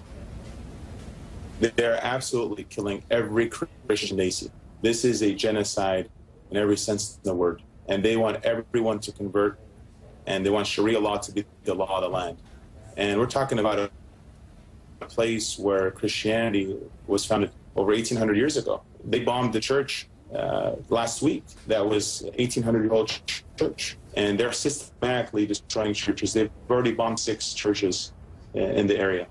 They're absolutely killing every Christian they see. This is a genocide in every sense of the word. And they want everyone to convert, and they want Sharia law to be the law of the land. And we're talking about a place where Christianity was founded over 1,800 years ago. They bombed the church last week. That was an 1,800-year-old church. And they're systematically destroying churches. They've already bombed 6 churches in the area.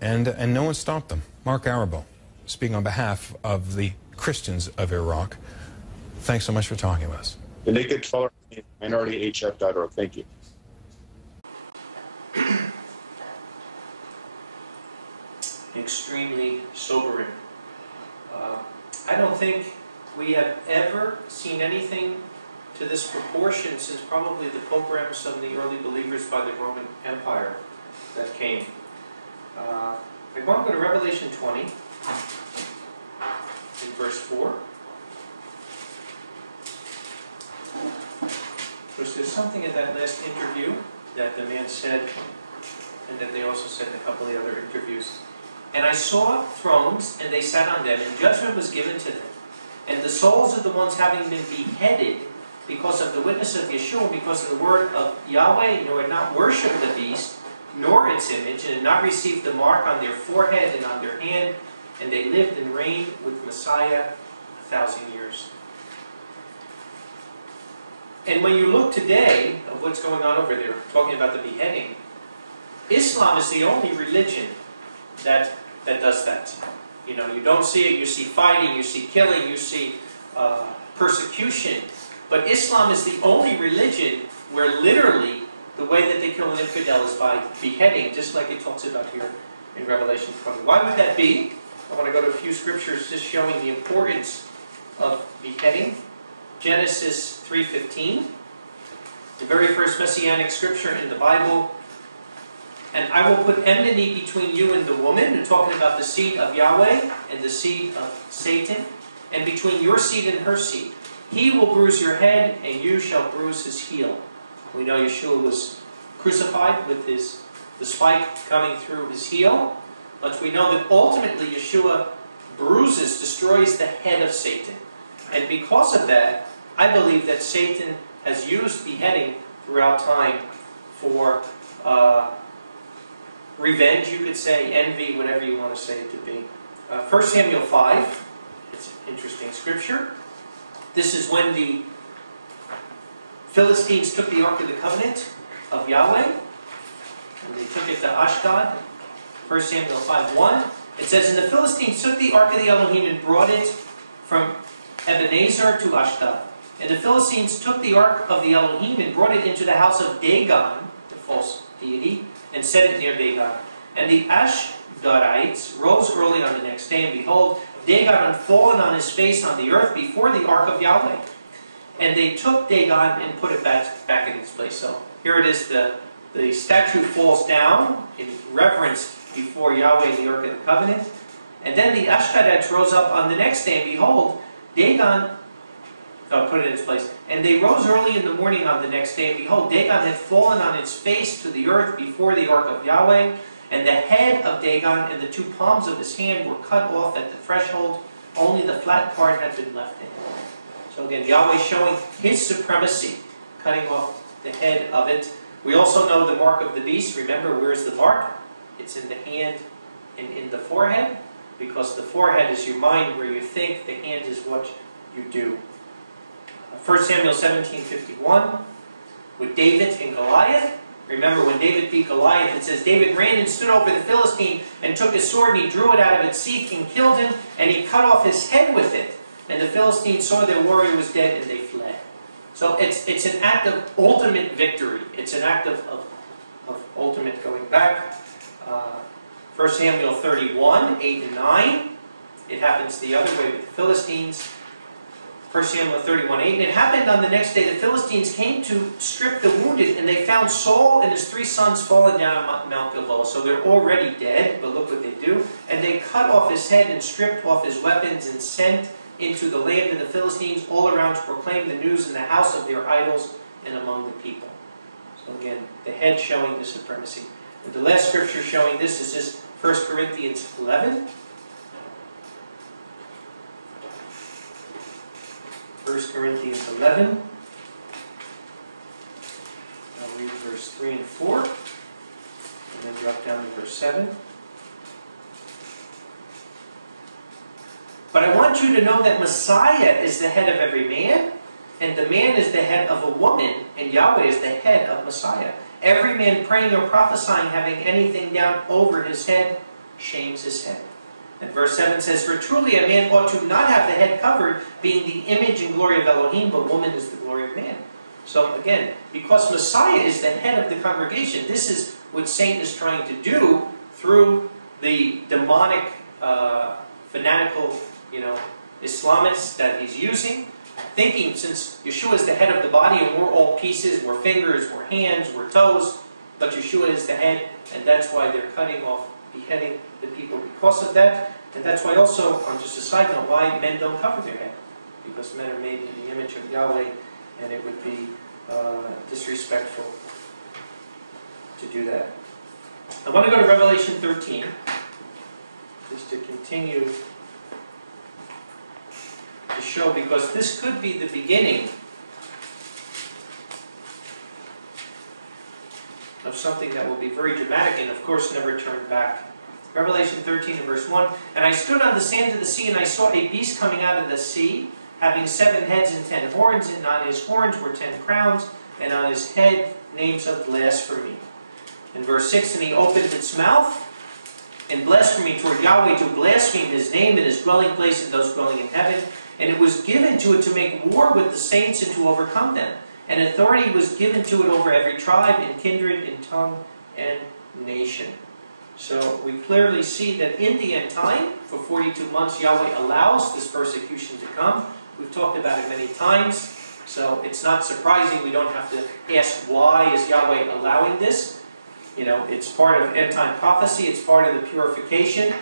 And no one stopped them. Mark Arabo, speaking on behalf of the Christians of Iraq. Thanks so much for talking with us. And they could follow me at minorityhf.org. Thank you. Extremely sobering. I don't think we have ever seen anything to this proportion since probably the pogroms of the early believers by the Roman Empire that came. I want to go to Revelation 20, in verse 4. Because there's something in that last interview that the man said, and that they also said in a couple of the other interviews. And I saw thrones, and they sat on them, and judgment was given to them. And the souls of the ones having been beheaded because of the witness of Yeshua, because of the word of Yahweh, who had not worshipped the beast, nor its image, and had not received the mark on their forehead and on their hand, and they lived and reigned with Messiah 1,000 years. And when you look today of what's going on over there, talking about the beheading, Islam is the only religion that does that. You know, you don't see it, you see fighting, you see killing, you see persecution. But Islam is the only religion where literally the way that they kill an infidel is by beheading, just like it talks about here in Revelation 20. Why would that be? I want to go to a few scriptures just showing the importance of beheading. Genesis 3:15, the very first messianic scripture in the Bible. And I will put enmity between you and the woman, and talking about the seed of Yahweh and the seed of Satan, and between your seed and her seed. He will bruise your head, and you shall bruise his heel. We know Yeshua was crucified with the spike coming through his heel, but we know that ultimately Yeshua bruises, destroys the head of Satan. And because of that, I believe that Satan has used beheading throughout time for revenge, you could say, envy, whatever you want to say it to be. 1 Samuel 5, it's an interesting scripture. This is when the Philistines took the Ark of the Covenant of Yahweh, and they took it to Ashdod. 1 Samuel 5:1. It says, "And the Philistines took the Ark of the Elohim and brought it from Ebenezer to Ashdod. And the Philistines took the Ark of the Elohim and brought it into the house of Dagon," the false deity, "and set it near Dagon. And the Ashdodites rose early on the next day, and behold, Dagon had fallen on his face on the earth before the Ark of Yahweh. And they took Dagon and put it back in its place." So here it is, the statue falls down in reverence before Yahweh and the Ark of the Covenant. And then the Ashdodites rose up on the next day, and behold, Dagon, put it in its place. "And they rose early in the morning on the next day, and behold, Dagon had fallen on its face to the earth before the Ark of Yahweh. And the head of Dagon and the two palms of his hand were cut off at the threshold. Only the flat part had been left in." So again, Yahweh showing his supremacy, cutting off the head of it. We also know the mark of the beast. Remember, where's the mark? It's in the hand and in the forehead, because the forehead is your mind, where you think. The hand is what you do. 1 Samuel 17:51, with David and Goliath. Remember, when David beat Goliath, it says, "David ran and stood over the Philistine and took his sword, and he drew it out of its sheath and killed him, and he cut off his head with it. And the Philistines saw their warrior was dead, and they fled." So it's an act of ultimate victory. It's an act of ultimate going back. 1 Samuel 31, 8 and 9. It happens the other way with the Philistines. 1 Samuel 31, 8. "And it happened on the next day, the Philistines came to strip the wounded, and they found Saul and his 3 sons fallen down on Mount Gilboa." So they're already dead, but look what they do. "And they cut off his head and stripped off his weapons and sent into the land of the Philistines all around to proclaim the news in the house of their idols and among the people." So again, the head showing the supremacy. And the last scripture showing this is just 1 Corinthians 11. 1 Corinthians 11. I'll read verse 3 and 4, and then drop down to verse 7. "But I want you to know that Messiah is the head of every man, and the man is the head of a woman, and Yahweh is the head of Messiah. Every man praying or prophesying, having anything down over his head, shames his head." And verse 7 says, "For truly a man ought to not have the head covered, being the image and glory of Elohim, but woman is the glory of man." So again, because Messiah is the head of the congregation, this is what Satan is trying to do through the demonic, fanatical, Islamists that he's using, thinking since Yeshua is the head of the body and we're all pieces, we're fingers, we're hands, we're toes, but Yeshua is the head, and that's why they're cutting off, beheading the people because of that. And that's why also, on just a side note, why men don't cover their head. Because men are made in the image of Yahweh, and it would be disrespectful to do that. I want to go to Revelation 13, just to continue to show, because this could be the beginning of something that will be very dramatic and, of course, never turn back. Revelation 13 and verse 1. "And I stood on the sands of the sea, and I saw a beast coming out of the sea, having 7 heads and 10 horns, and on his horns were 10 crowns, and on his head names of blasphemy." In verse 6, "And he opened its mouth in blasphemy toward Yahweh, to blaspheme his name and his dwelling place and those dwelling in heaven. And it was given to it to make war with the saints and to overcome them. And authority was given to it over every tribe and kindred and tongue and nation." So we clearly see that in the end time, for 42 months, Yahweh allows this persecution to come. We've talked about it many times, so it's not surprising. We don't have to ask why is Yahweh allowing this. It's part of end-time prophecy. It's part of the purification.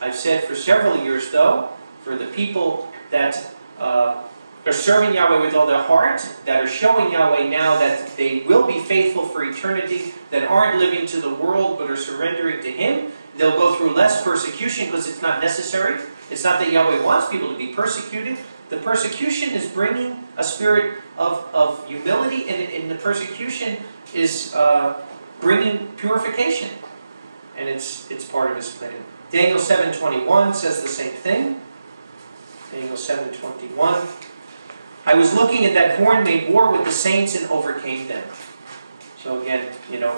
I've said for several years, though, for the people that are serving Yahweh with all their heart, that are showing Yahweh now that they will be faithful for eternity, that aren't living to the world but are surrendering to Him, they'll go through less persecution because it's not necessary. It's not that Yahweh wants people to be persecuted. The persecution is bringing a spirit of humility, and the persecution is bringing purification. And it's part of his plan. Daniel 7:21 says the same thing. Daniel 7:21. I was looking at that horn made war with the saints and overcame them. So again,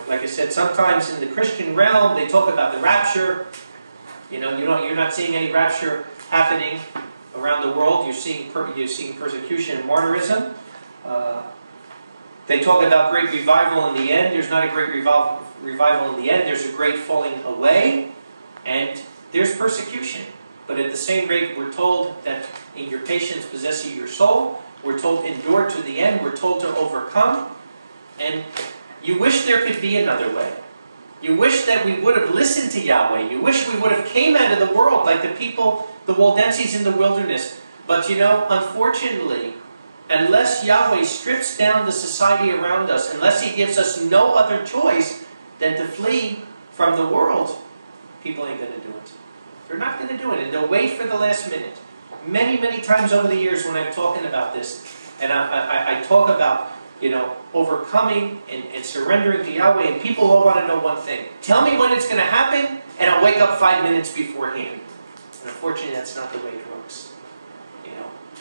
like I said, sometimes in the Christian realm, they talk about the rapture. You're not seeing any rapture happening around the world. You're seeing persecution and martyrism. They talk about great revival in the end. There's not a great revival in the end. There's a great falling away, and there's persecution. But at the same rate, we're told that in your patience possess you your soul. We're told endure to the end. We're told to overcome. And you wish there could be another way. You wish that we would have listened to Yahweh. You wish we would have came out of the world like the people, the Waldenses in the wilderness. But unfortunately, unless Yahweh strips down the society around us, unless He gives us no other choice than to flee from the world, people ain't going to do it. They're not going to do it, and they'll wait for the last minute. Many, many times over the years when I'm talking about this, and I talk about, overcoming and surrendering to Yahweh, and people all want to know one thing. Tell me when it's going to happen, and I'll wake up 5 minutes beforehand. And unfortunately, that's not the way it works.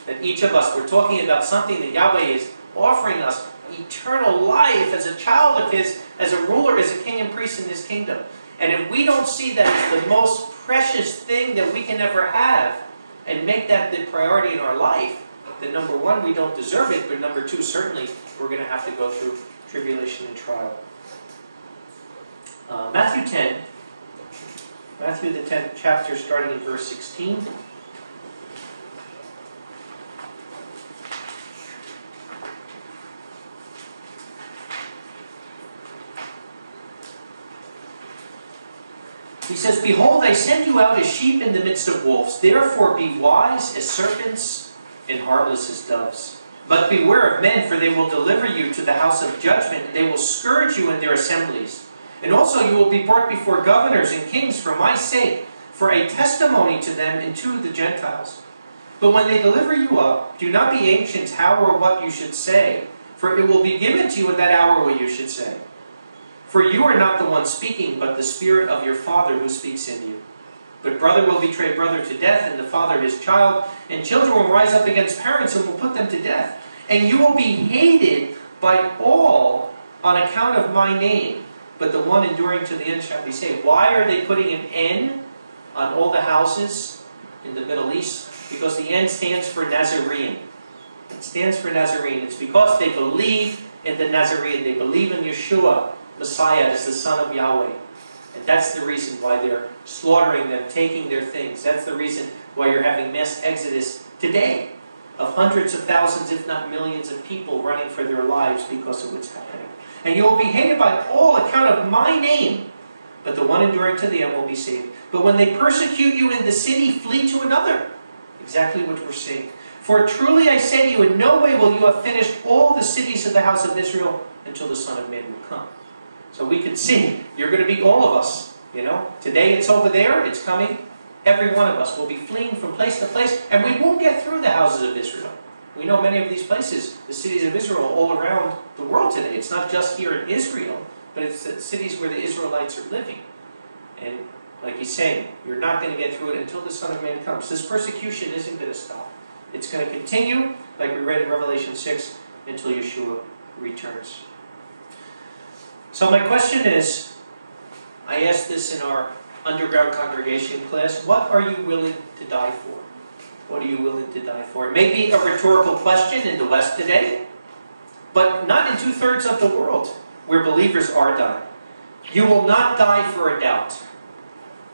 That each of us, we're talking about something that Yahweh is offering us, eternal life as a child of His, as a ruler, as a king and priest in His kingdom. And if we don't see that as the most precious thing that we can ever have, and make that the priority in our life, then number one, we don't deserve it, but number two, certainly we're going to have to go through tribulation and trial. Matthew 10, Matthew the 10th chapter, starting in verse 16. He says, Behold, I send you out as sheep in the midst of wolves. Therefore be wise as serpents and harmless as doves. But beware of men, for they will deliver you to the house of judgment, and they will scourge you in their assemblies. And also you will be brought before governors and kings for my sake, for a testimony to them and to the Gentiles. But when they deliver you up, do not be anxious how or what you should say, for it will be given to you in that hour what you should say. For you are not the one speaking, but the Spirit of your Father who speaks in you. But brother will betray brother to death, and the father his child, and children will rise up against parents and will put them to death. And you will be hated by all on account of my name, but the one enduring to the end shall be saved. Why are they putting an N on all the houses in the Middle East? Because the N stands for Nazarene. It stands for Nazarene. It's because they believe in the Nazarene. They believe in Yeshua, Messiah, as the Son of Yahweh. And that's the reason why they're slaughtering them, taking their things. That's the reason why you're having mass exodus today of hundreds of thousands, if not millions of people running for their lives because of what's happening. And you will be hated by all account of my name, but the one enduring to the end will be saved. But when they persecute you in the city, flee to another. Exactly what we're seeing. For truly I say to you, in no way will you have finished all the cities of the house of Israel until the Son of Man will come. So we could see, you're going to be all of us, Today it's over there, it's coming. Every one of us will be fleeing from place to place, and we won't get through the houses of Israel. We know many of these places, the cities of Israel, all around the world today. It's not just here in Israel, but it's the cities where the Israelites are living. And like he's saying, you're not going to get through it until the Son of Man comes. This persecution isn't going to stop. It's going to continue, like we read in Revelation 6, until Yeshua returns. So my question is, I asked this in our underground congregation class, what are you willing to die for? What are you willing to die for? It may be a rhetorical question in the West today, but not in 2/3 of the world where believers are dying. You will not die for a doubt.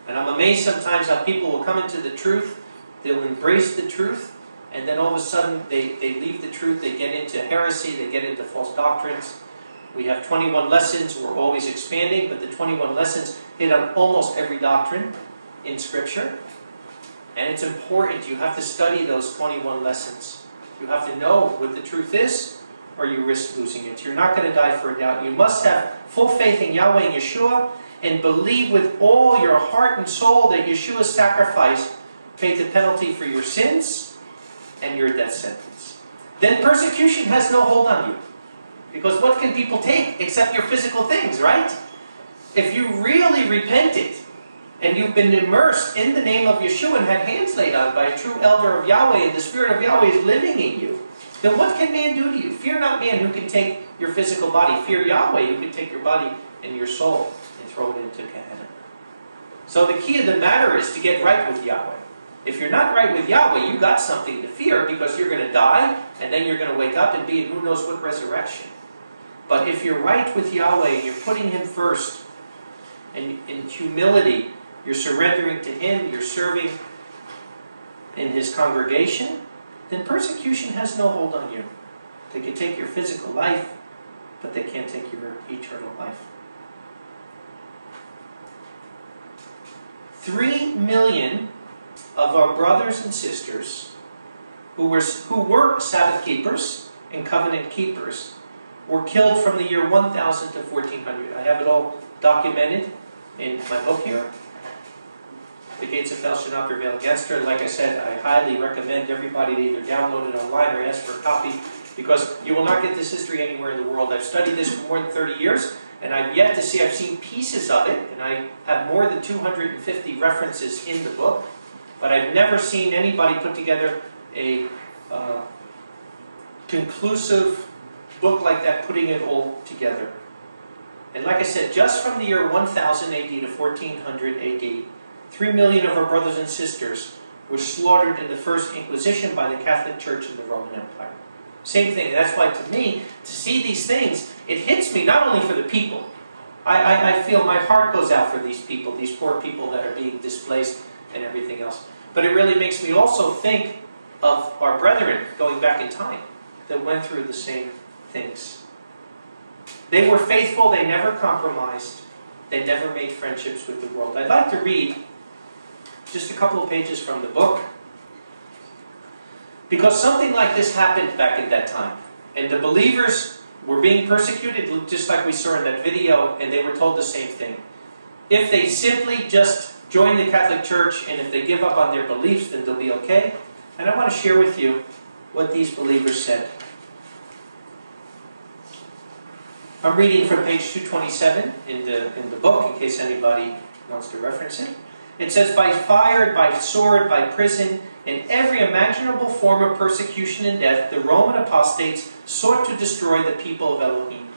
And I'm amazed sometimes how people will come into the truth, they'll embrace the truth, and then all of a sudden they leave the truth, they get into heresy, they get into false doctrines. We have 21 lessons, we're always expanding, but the 21 lessons hit on almost every doctrine in Scripture. And it's important, you have to study those 21 lessons. You have to know what the truth is, or you risk losing it. You're not going to die for a doubt. You must have full faith in Yahweh and Yeshua, and believe with all your heart and soul that Yeshua's sacrifice paid the penalty for your sins and your death sentence. Then persecution has no hold on you. Because what can people take except your physical things, right? If you really repented and you've been immersed in the name of Yeshua and had hands laid on by a true elder of Yahweh and the Spirit of Yahweh is living in you, then what can man do to you? Fear not man who can take your physical body. Fear Yahweh who can take your body and your soul and throw it into Gehenna. So the key of the matter is to get right with Yahweh. If you're not right with Yahweh, you got something to fear because you're going to die and then you're going to wake up and be in who knows what resurrection. But if you're right with Yahweh and you're putting Him first, and in humility, you're surrendering to Him, you're serving in His congregation, then persecution has no hold on you. They can take your physical life, but they can't take your eternal life. 3 million of our brothers and sisters who were Sabbath keepers and covenant keepers were killed from the year 1000 to 1400. I have it all documented in my book here. The gates of hell shall not prevail against her. Like I said, I highly recommend everybody to either download it online or ask for a copy, because you will not get this history anywhere in the world. I've studied this for more than 30 years, and I've yet to see, I've seen pieces of it, and I have more than 250 references in the book, but I've never seen anybody put together a conclusive book like that, putting it all together. And like I said, just from the year 1000 AD to 1400 AD, 3 million of our brothers and sisters were slaughtered in the First Inquisition by the Catholic Church and the Roman Empire. Same thing. That's why, to me, to see these things, it hits me not only for the people. I feel my heart goes out for these people, these poor people that are being displaced and everything else. But it really makes me also think of our brethren going back in time that went through the same things. They were faithful. They never compromised. They never made friendships with the world. I'd like to read just a couple of pages from the book, because something like this happened back in that time. And the believers were being persecuted, just like we saw in that video, and they were told the same thing. If they simply just join the Catholic Church, and if they give up on their beliefs, then they'll be okay. And I want to share with you what these believers said. I'm reading from page 227 in the book, in case anybody wants to reference it. It says, by fire, by sword, by prison, in every imaginable form of persecution and death, the Roman apostates sought to destroy the people of Elohim.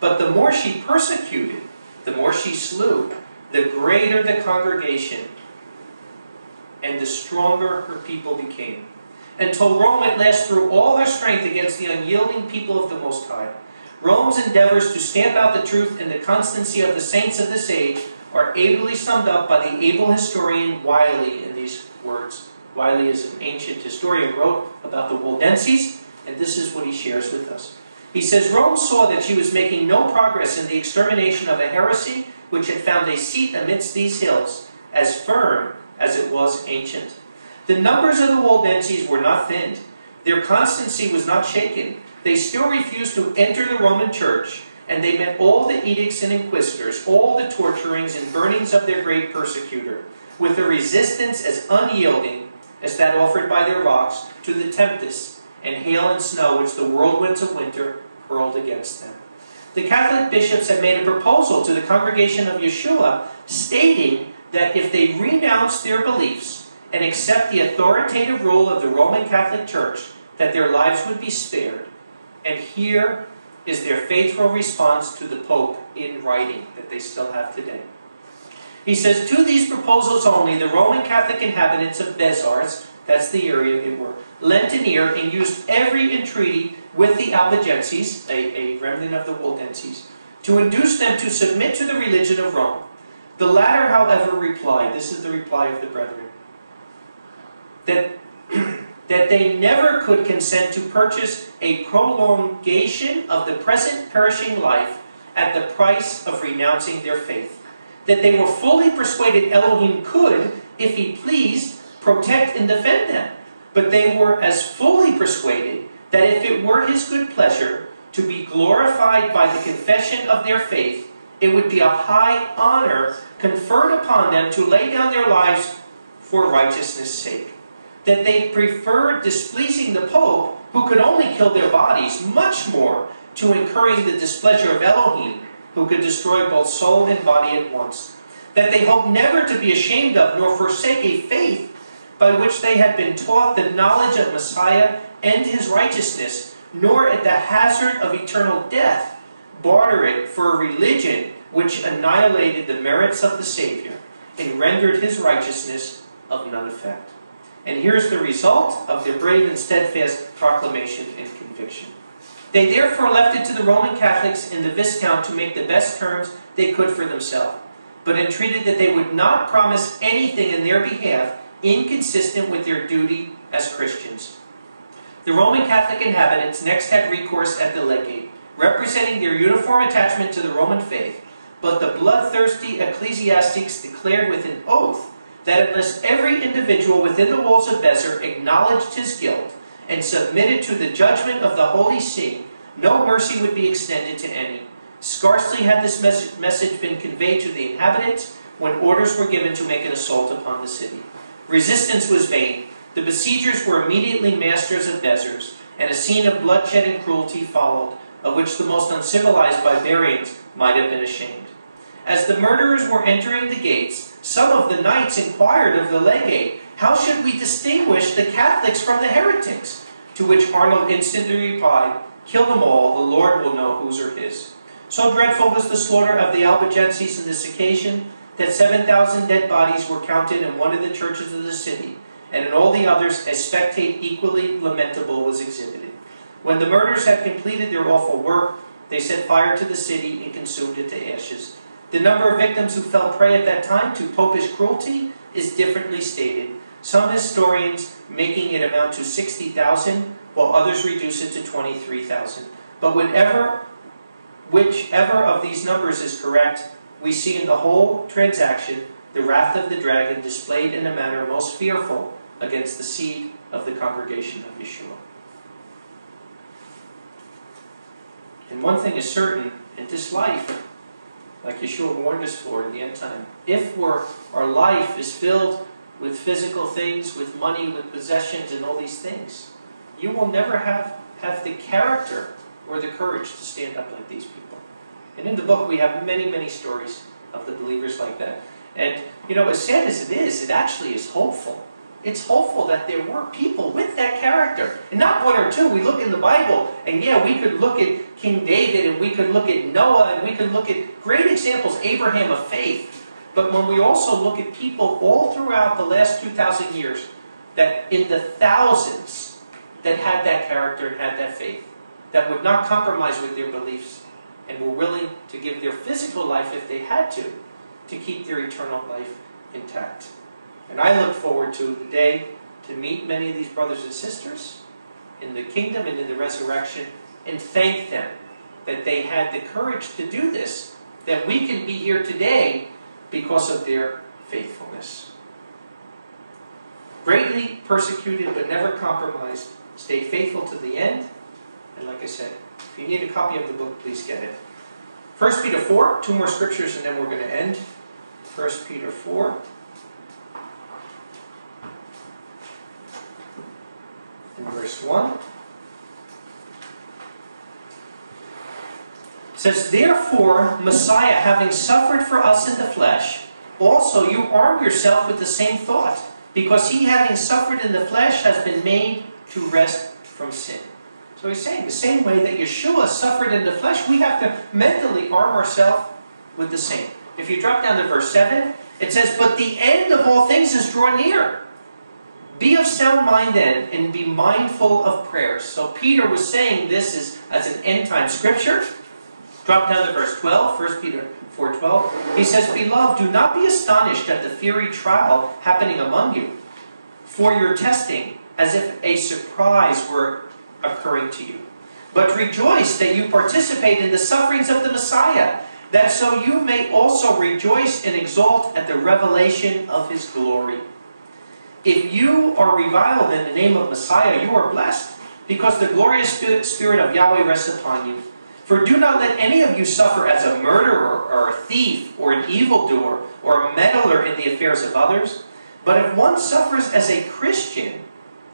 But the more she persecuted, the more she slew, the greater the congregation, and the stronger her people became. Until Rome at last threw all her strength against the unyielding people of the Most High. Rome's endeavors to stamp out the truth and the constancy of the saints of this age are ably summed up by the able historian Wiley in these words. Wiley is an ancient historian, wrote about the Waldenses, and this is what he shares with us. He says, Rome saw that she was making no progress in the extermination of a heresy which had found a seat amidst these hills, as firm as it was ancient. The numbers of the Waldenses were not thinned. Their constancy was not shaken. They still refused to enter the Roman Church, and they met all the edicts and inquisitors, all the torturings and burnings of their great persecutor, with a resistance as unyielding as that offered by their rocks to the tempests and hail and snow which the whirlwinds of winter hurled against them. The Catholic bishops had made a proposal to the congregation of Yeshua, stating that if they renounced their beliefs and accept the authoritative rule of the Roman Catholic Church, that their lives would be spared. And here is their faithful response to the Pope in writing that they still have today. He says, to these proposals only, the Roman Catholic inhabitants of Bezars, that's the area they were, lent an ear and used every entreaty with the Albigenses, a remnant of the Waldenses, to induce them to submit to the religion of Rome. The latter, however, replied, this is the reply of the brethren, that they never could consent to purchase a prolongation of the present perishing life at the price of renouncing their faith. That they were fully persuaded Elohim could, if he pleased, protect and defend them. But they were as fully persuaded that if it were his good pleasure to be glorified by the confession of their faith, it would be a high honor conferred upon them to lay down their lives for righteousness' sake. That they preferred displeasing the Pope, who could only kill their bodies, much more to incurring the displeasure of Elohim, who could destroy both soul and body at once. That they hoped never to be ashamed of nor forsake a faith by which they had been taught the knowledge of Messiah and his righteousness, nor at the hazard of eternal death barter it for a religion which annihilated the merits of the Savior and rendered his righteousness of none effect. And here's the result of their brave and steadfast proclamation and conviction. They therefore left it to the Roman Catholics and the Viscount to make the best terms they could for themselves, but entreated that they would not promise anything in their behalf inconsistent with their duty as Christians. The Roman Catholic inhabitants next had recourse at the legate, representing their uniform attachment to the Roman faith, but the bloodthirsty ecclesiastics declared with an oath that unless every individual within the walls of Bezer acknowledged his guilt and submitted to the judgment of the Holy See, no mercy would be extended to any. Scarcely had this message been conveyed to the inhabitants when orders were given to make an assault upon the city. Resistance was vain. The besiegers were immediately masters of Bezers, and a scene of bloodshed and cruelty followed, of which the most uncivilized barbarians might have been ashamed. As the murderers were entering the gates, some of the knights inquired of the legate, "How should we distinguish the Catholics from the heretics?" To which Arnold instantly replied, "Kill them all, the Lord will know whose are his." So dreadful was the slaughter of the Albigenses on this occasion that 7,000 dead bodies were counted in one of the churches of the city, and in all the others a spectacle equally lamentable was exhibited. When the murderers had completed their awful work, they set fire to the city and consumed it to ashes. The number of victims who fell prey at that time to popish cruelty is differently stated, some historians making it amount to 60,000, while others reduce it to 23,000. But whichever of these numbers is correct, we see in the whole transaction the wrath of the dragon displayed in a manner most fearful against the seed of the congregation of Yeshua. And one thing is certain, in this life, like Yeshua warned us for in the end time, if our life is filled with physical things, with money, with possessions, and all these things, you will never have the character or the courage to stand up like these people. And in the book we have many, many stories of the believers like that. And, you know, as sad as it is, it actually is hopeful. It's hopeful that there were people with that character. And not one or two. We look in the Bible, and yeah, we could look at King David, and we could look at Noah, and we could look at great examples, Abraham of faith. But when we also look at people all throughout the last 2,000 years, that in the thousands that had that character and had that faith, that would not compromise with their beliefs, and were willing to give their physical life if they had to keep their eternal life intact. And I look forward to the day to meet many of these brothers and sisters in the kingdom and in the resurrection, and thank them that they had the courage to do this, that we can be here today because of their faithfulness. Greatly persecuted but never compromised, stay faithful to the end, and like I said, if you need a copy of the book, please get it. 1 Peter 4, two more scriptures and then we're going to end. 1 Peter 4. In verse 1. It says, "Therefore, Messiah, having suffered for us in the flesh, also you arm yourself with the same thought, because he, having suffered in the flesh, has been made to rest from sin." So he's saying the same way that Yeshua suffered in the flesh, we have to mentally arm ourselves with the same. If you drop down to verse 7, it says, "But the end of all things is drawn near. Be of sound mind then, and be mindful of prayers." So Peter was saying this as an end-time scripture. Drop down to verse 12, 1 Peter 4:12. He says, "Beloved, do not be astonished at the fiery trial happening among you, for your testing, as if a surprise were occurring to you. But rejoice that you participate in the sufferings of the Messiah, that so you may also rejoice and exult at the revelation of his glory. If you are reviled in the name of Messiah, you are blessed, because the glorious Spirit of Yahweh rests upon you. For do not let any of you suffer as a murderer, or a thief, or an evildoer, or a meddler in the affairs of others, But if one suffers as a Christian,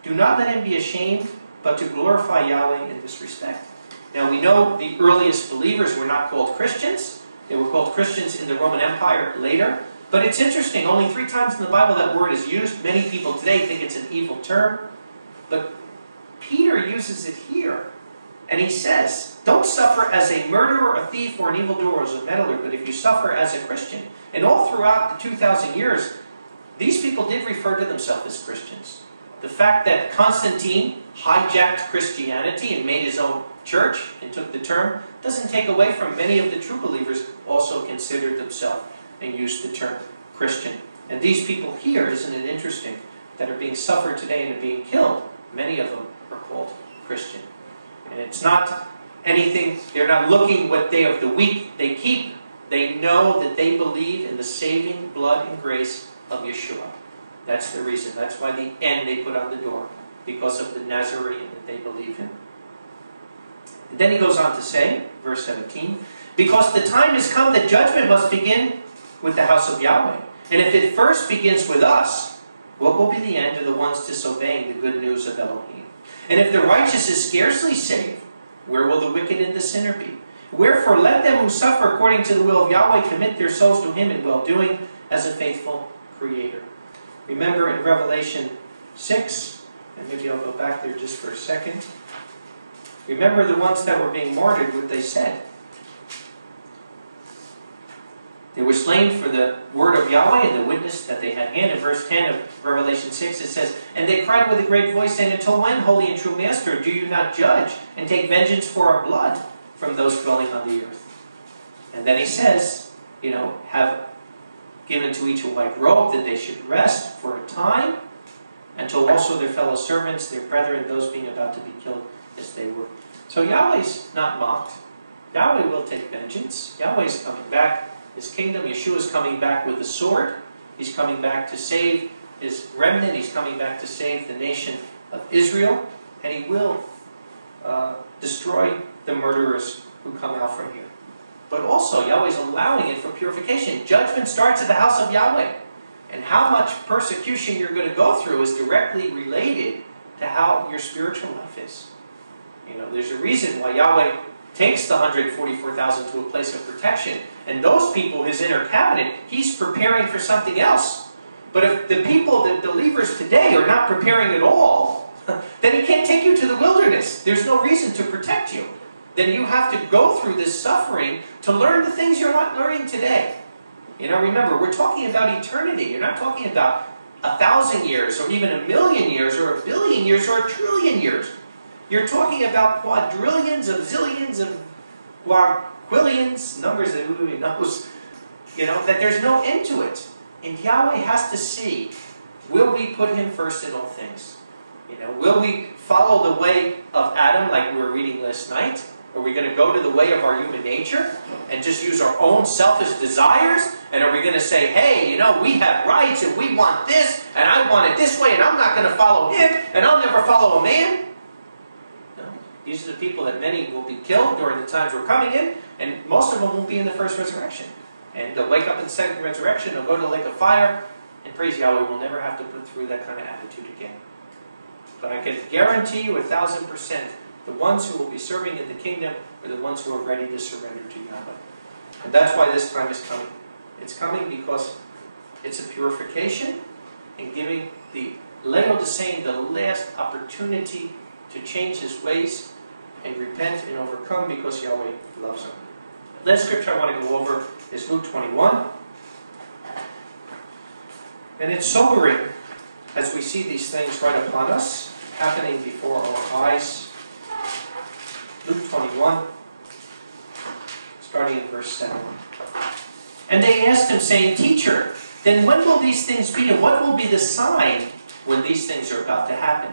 do not let him be ashamed, but to glorify Yahweh in this respect. Now we know the earliest believers were not called Christians. They were called Christians in the Roman Empire later. But it's interesting, only 3 times in the Bible that word is used. Many people today think it's an evil term. But Peter uses it here. And he says, don't suffer as a murderer, a thief, or an evildoer, or as a meddler, but if you suffer as a Christian. And all throughout the 2,000 years, these people did refer to themselves as Christians. The fact that Constantine hijacked Christianity and made his own church and took the term doesn't take away from many of the true believers also considered themselves and used the term Christian. And these people here, isn't it interesting, that are being suffered today and are being killed, many of them are called Christian. And it's not anything, they're not looking what day of the week they keep. They know that they believe in the saving blood and grace of Yeshua. That's the reason. That's why the N they put on the door, because of the Nazarene that they believe in. And then he goes on to say, verse 17, because the time has come that judgment must begin with the house of Yahweh. And if it first begins with us, what will be the end of the ones disobeying the good news of Elohim? And if the righteous is scarcely saved, where will the wicked and the sinner be? Wherefore let them who suffer according to the will of Yahweh commit their souls to him in well-doing as a faithful Creator. Remember in Revelation 6, and maybe I'll go back there just for a second. Remember the ones that were being martyred, what they said. They were slain for the word of Yahweh and the witness that they had in. In verse 10 of Revelation 6 it says, and they cried with a great voice, saying, until when, holy and true Master, do you not judge and take vengeance for our blood from those dwelling on the earth? And then he says, have given to each a white robe, that they should rest for a time, until also their fellow servants, their brethren, those being about to be killed as they were. So Yahweh's not mocked. Yahweh will take vengeance. Yahweh's coming back. His kingdom, Yeshua's coming back with the sword. He's coming back to save his remnant. He's coming back to save the nation of Israel. And he will destroy the murderers who come out from here. But also, Yahweh's allowing it for purification. Judgment starts at the house of Yahweh. And how much persecution you're going to go through is directly related to how your spiritual life is. There's a reason why Yahweh takes the 144,000 to a place of protection. And those people, his inner cabinet, he's preparing for something else. But if the people, the believers today, are not preparing at all, then he can't take you to the wilderness. There's no reason to protect you. Then you have to go through this suffering to learn the things you're not learning today. Remember, we're talking about eternity. You're not talking about 1,000 years, or even 1,000,000 years, or 1,000,000,000 years, or 1,000,000,000,000 years. You're talking about quadrillions of zillions of quadrillions, numbers that who knows, that there's no end to it. And Yahweh has to see, will we put him first in all things? Will we follow the way of Adam like we were reading last night? Are we going to go to the way of our human nature and just use our own selfish desires? And are we going to say, hey, we have rights and we want this and I want it this way and I'm not going to follow him and I'll never follow a man? These are the people that many will be killed during the times we're coming in, and most of them won't be in the first resurrection. And they'll wake up in the second resurrection, they'll go to the lake of fire, and praise Yahweh, we'll never have to put through that kind of attitude again. But I can guarantee you 1,000%, the ones who will be serving in the kingdom are the ones who are ready to surrender to Yahweh. And that's why this time is coming. It's coming because it's a purification and giving the Laodicean the last opportunity to change his ways and repent and overcome because Yahweh loves him. The last scripture I want to go over is Luke 21. And it's sobering as we see these things right upon us, happening before our eyes. Luke 21, starting in verse 7. And they asked him, saying, Teacher, then when will these things be, and what will be the sign when these things are about to happen?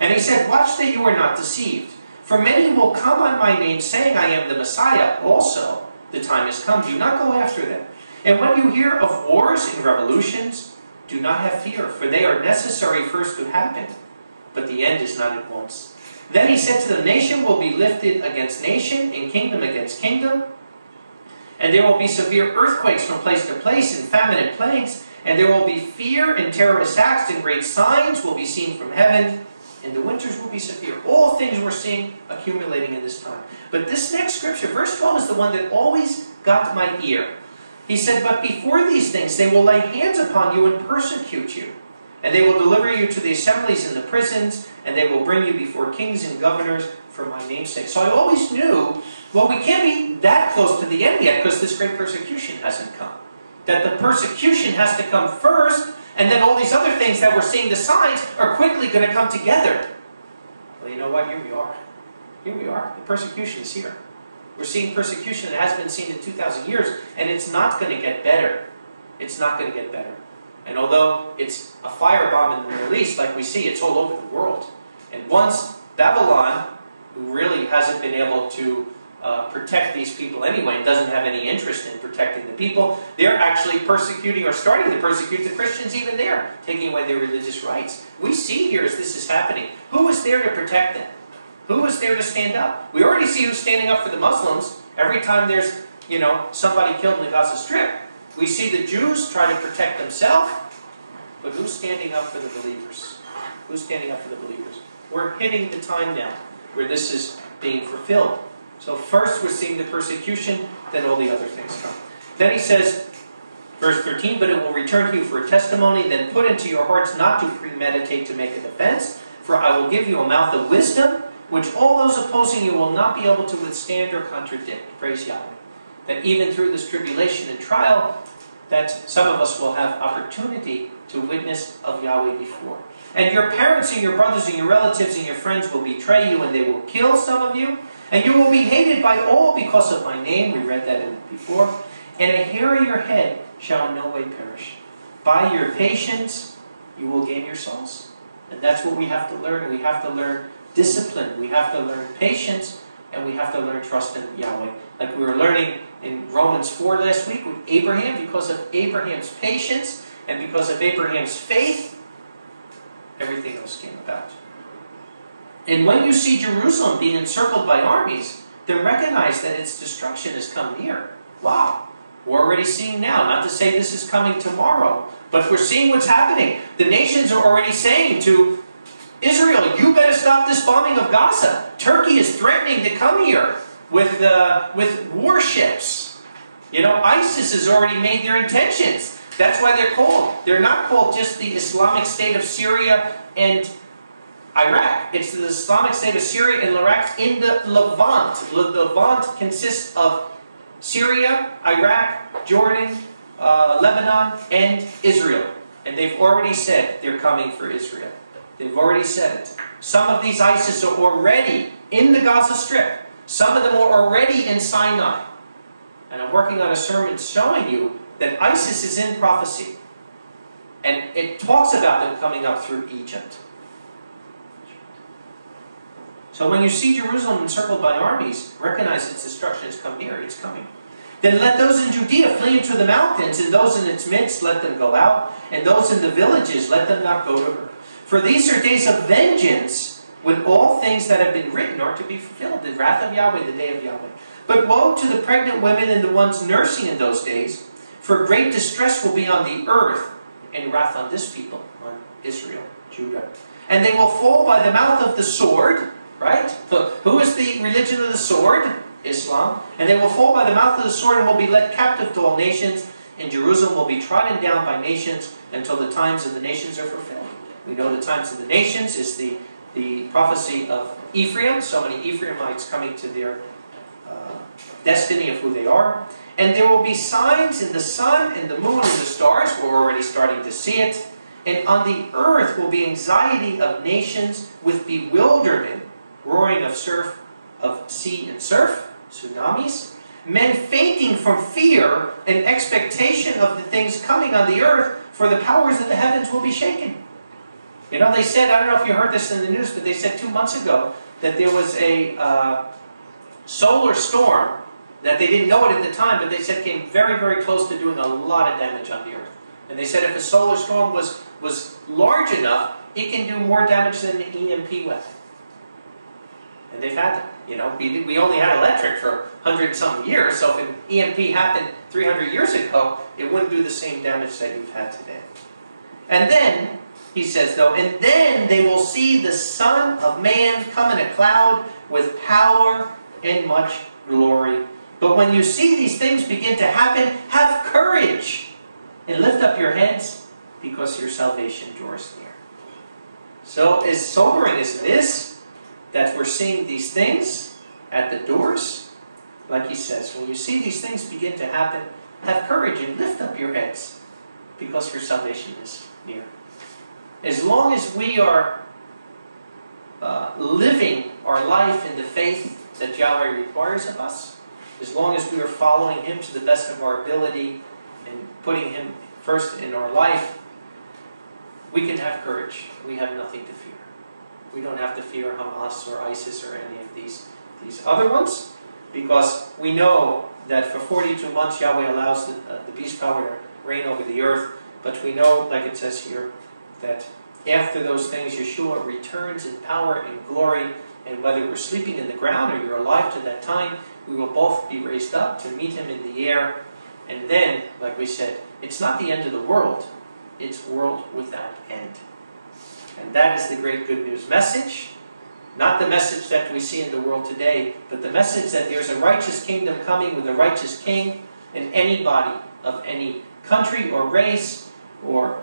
And he said, watch that you are not deceived. For many will come on my name, saying, I am the Messiah. Also, the time has come. Do not go after them. And when you hear of wars and revolutions, do not have fear, for they are necessary first to happen. But the end is not at once. Then he said to them, nation will be lifted against nation, and kingdom against kingdom. And there will be severe earthquakes from place to place, and famine and plagues. And there will be fear and terror attacks, and great signs will be seen from heaven, and the winters will be severe. All things we're seeing accumulating in this time. But this next scripture, verse 12, is the one that always got my ear. He said, but before these things they will lay hands upon you and persecute you. And they will deliver you to the assemblies and the prisons, and they will bring you before kings and governors for my name's sake. So I always knew, well, we can't be that close to the end yet because this great persecution hasn't come. That the persecution has to come first, and then all these other things that we're seeing, the signs, are quickly going to come together. Well, you know what? Here we are. Here we are. The persecution is here. We're seeing persecution that hasn't been seen in 2,000 years, and it's not going to get better. It's not going to get better. And although it's a firebomb in the Middle East, like we see, it's all over the world. And once Babylon, who really hasn't been able to protect these people anyway, and doesn't have any interest in protecting the people, they're actually persecuting or starting to persecute the Christians even there, taking away their religious rights. We see here as this is happening, who is there to protect them? Who is there to stand up? We already see who's standing up for the Muslims. Every time there's, somebody killed in the Gaza Strip, we see the Jews try to protect themselves, but who's standing up for the believers? Who's standing up for the believers? We're hitting the time now where this is being fulfilled. So first we're seeing the persecution, then all the other things come. Then he says, verse 13, but it will return to you for a testimony, then put into your hearts not to premeditate to make a defense, for I will give you a mouth of wisdom, which all those opposing you will not be able to withstand or contradict. Praise Yahweh. That even through this tribulation and trial, that some of us will have opportunity to witness of Yahweh before. And your parents and your brothers and your relatives and your friends will betray you, and they will kill some of you. And you will be hated by all because of my name. We read that before. And a hair of your head shall in no way perish. By your patience, you will gain your souls. And that's what we have to learn. We have to learn discipline. We have to learn patience. And we have to learn trust in Yahweh. Like we were learning in Romans 4 last week with Abraham. Because of Abraham's patience and because of Abraham's faith, everything else came about. And when you see Jerusalem being encircled by armies, then recognize that its destruction has come near. Wow. We're already seeing now. Not to say this is coming tomorrow, but we're seeing what's happening. The nations are already saying to Israel, you better stop this bombing of Gaza. Turkey is threatening to come here with warships. ISIS has already made their intentions. That's why they're called. They're not called just the Islamic State of Syria and Iraq. It's the Islamic State of Syria and Iraq in the Levant. The Levant consists of Syria, Iraq, Jordan, Lebanon, and Israel. And they've already said they're coming for Israel. They've already said it. Some of these ISIS are already in the Gaza Strip. Some of them are already in Sinai. And I'm working on a sermon showing you that ISIS is in prophecy. And it talks about them coming up through Egypt. So when you see Jerusalem encircled by armies, recognize its destruction has come near. It's coming. Then let those in Judea flee into the mountains, and those in its midst let them go out, and those in the villages let them not go to her. For these are days of vengeance, when all things that have been written are to be fulfilled. The wrath of Yahweh, the day of Yahweh. But woe to the pregnant women and the ones nursing in those days, for great distress will be on the earth, and wrath on this people, on Israel, Judah. And they will fall by the mouth of the sword. Right? So, who is the religion of the sword? Islam. And they will fall by the mouth of the sword and will be led captive to all nations. And Jerusalem will be trodden down by nations until the times of the nations are fulfilled. We know the times of the nations is the prophecy of Ephraim. So many Ephraimites coming to their destiny of who they are. And there will be signs in the sun and the moon and the stars. We're already starting to see it. And on the earth will be anxiety of nations with bewilderment, roaring of surf, of sea and surf, tsunamis, men fainting from fear and expectation of the things coming on the earth, for the powers of the heavens will be shaken. They said, I don't know if you heard this in the news, but they said 2 months ago that there was a solar storm that they didn't know it at the time, but they said came very, very close to doing a lot of damage on the earth. And they said if a solar storm was large enough, it can do more damage than an EMP weapon. And they've had that. You know, we only had electric for 100-something years, so if an EMP happened 300 years ago, it wouldn't do the same damage that you've had today. And then, he says though, and then they will see the Son of Man come in a cloud with power and much glory. But when you see these things begin to happen, have courage and lift up your heads, because your salvation draws near. So as sobering as it is that we're seeing these things at the doors, like he says, when you see these things begin to happen, have courage and lift up your heads, because your salvation is near. As long as we are living our life in the faith that Yahweh requires of us, as long as we are following Him to the best of our ability and putting Him first in our life, we can have courage. We have nothing to fear. We don't have to fear Hamas or ISIS or any of these other ones, because we know that for 42 months Yahweh allows the beast power to reign over the earth. But we know, like it says here, that after those things, Yeshua returns in power and glory, and whether we're sleeping in the ground or you're alive to that time, we will both be raised up to meet Him in the air. And then, like we said, it's not the end of the world, it's world without end. And that is the great good news message. Not the message that we see in the world today, but the message that there's a righteous kingdom coming with a righteous king, and anybody of any country or race or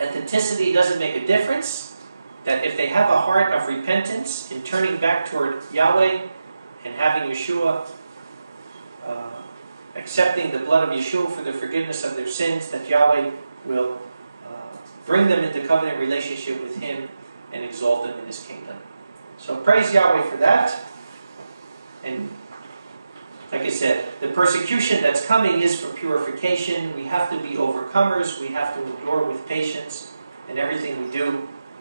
ethnicity doesn't make a difference. That if they have a heart of repentance and turning back toward Yahweh and having Yeshua, accepting the blood of Yeshua for the forgiveness of their sins, that Yahweh will bring them into covenant relationship with Him and exalt them in His kingdom. So praise Yahweh for that. And like I said, the persecution that's coming is for purification. We have to be overcomers. We have to endure with patience. And everything we do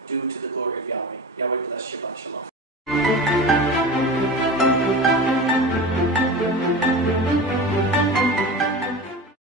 to the glory of Yahweh. Yahweh bless. Shabbat Shalom.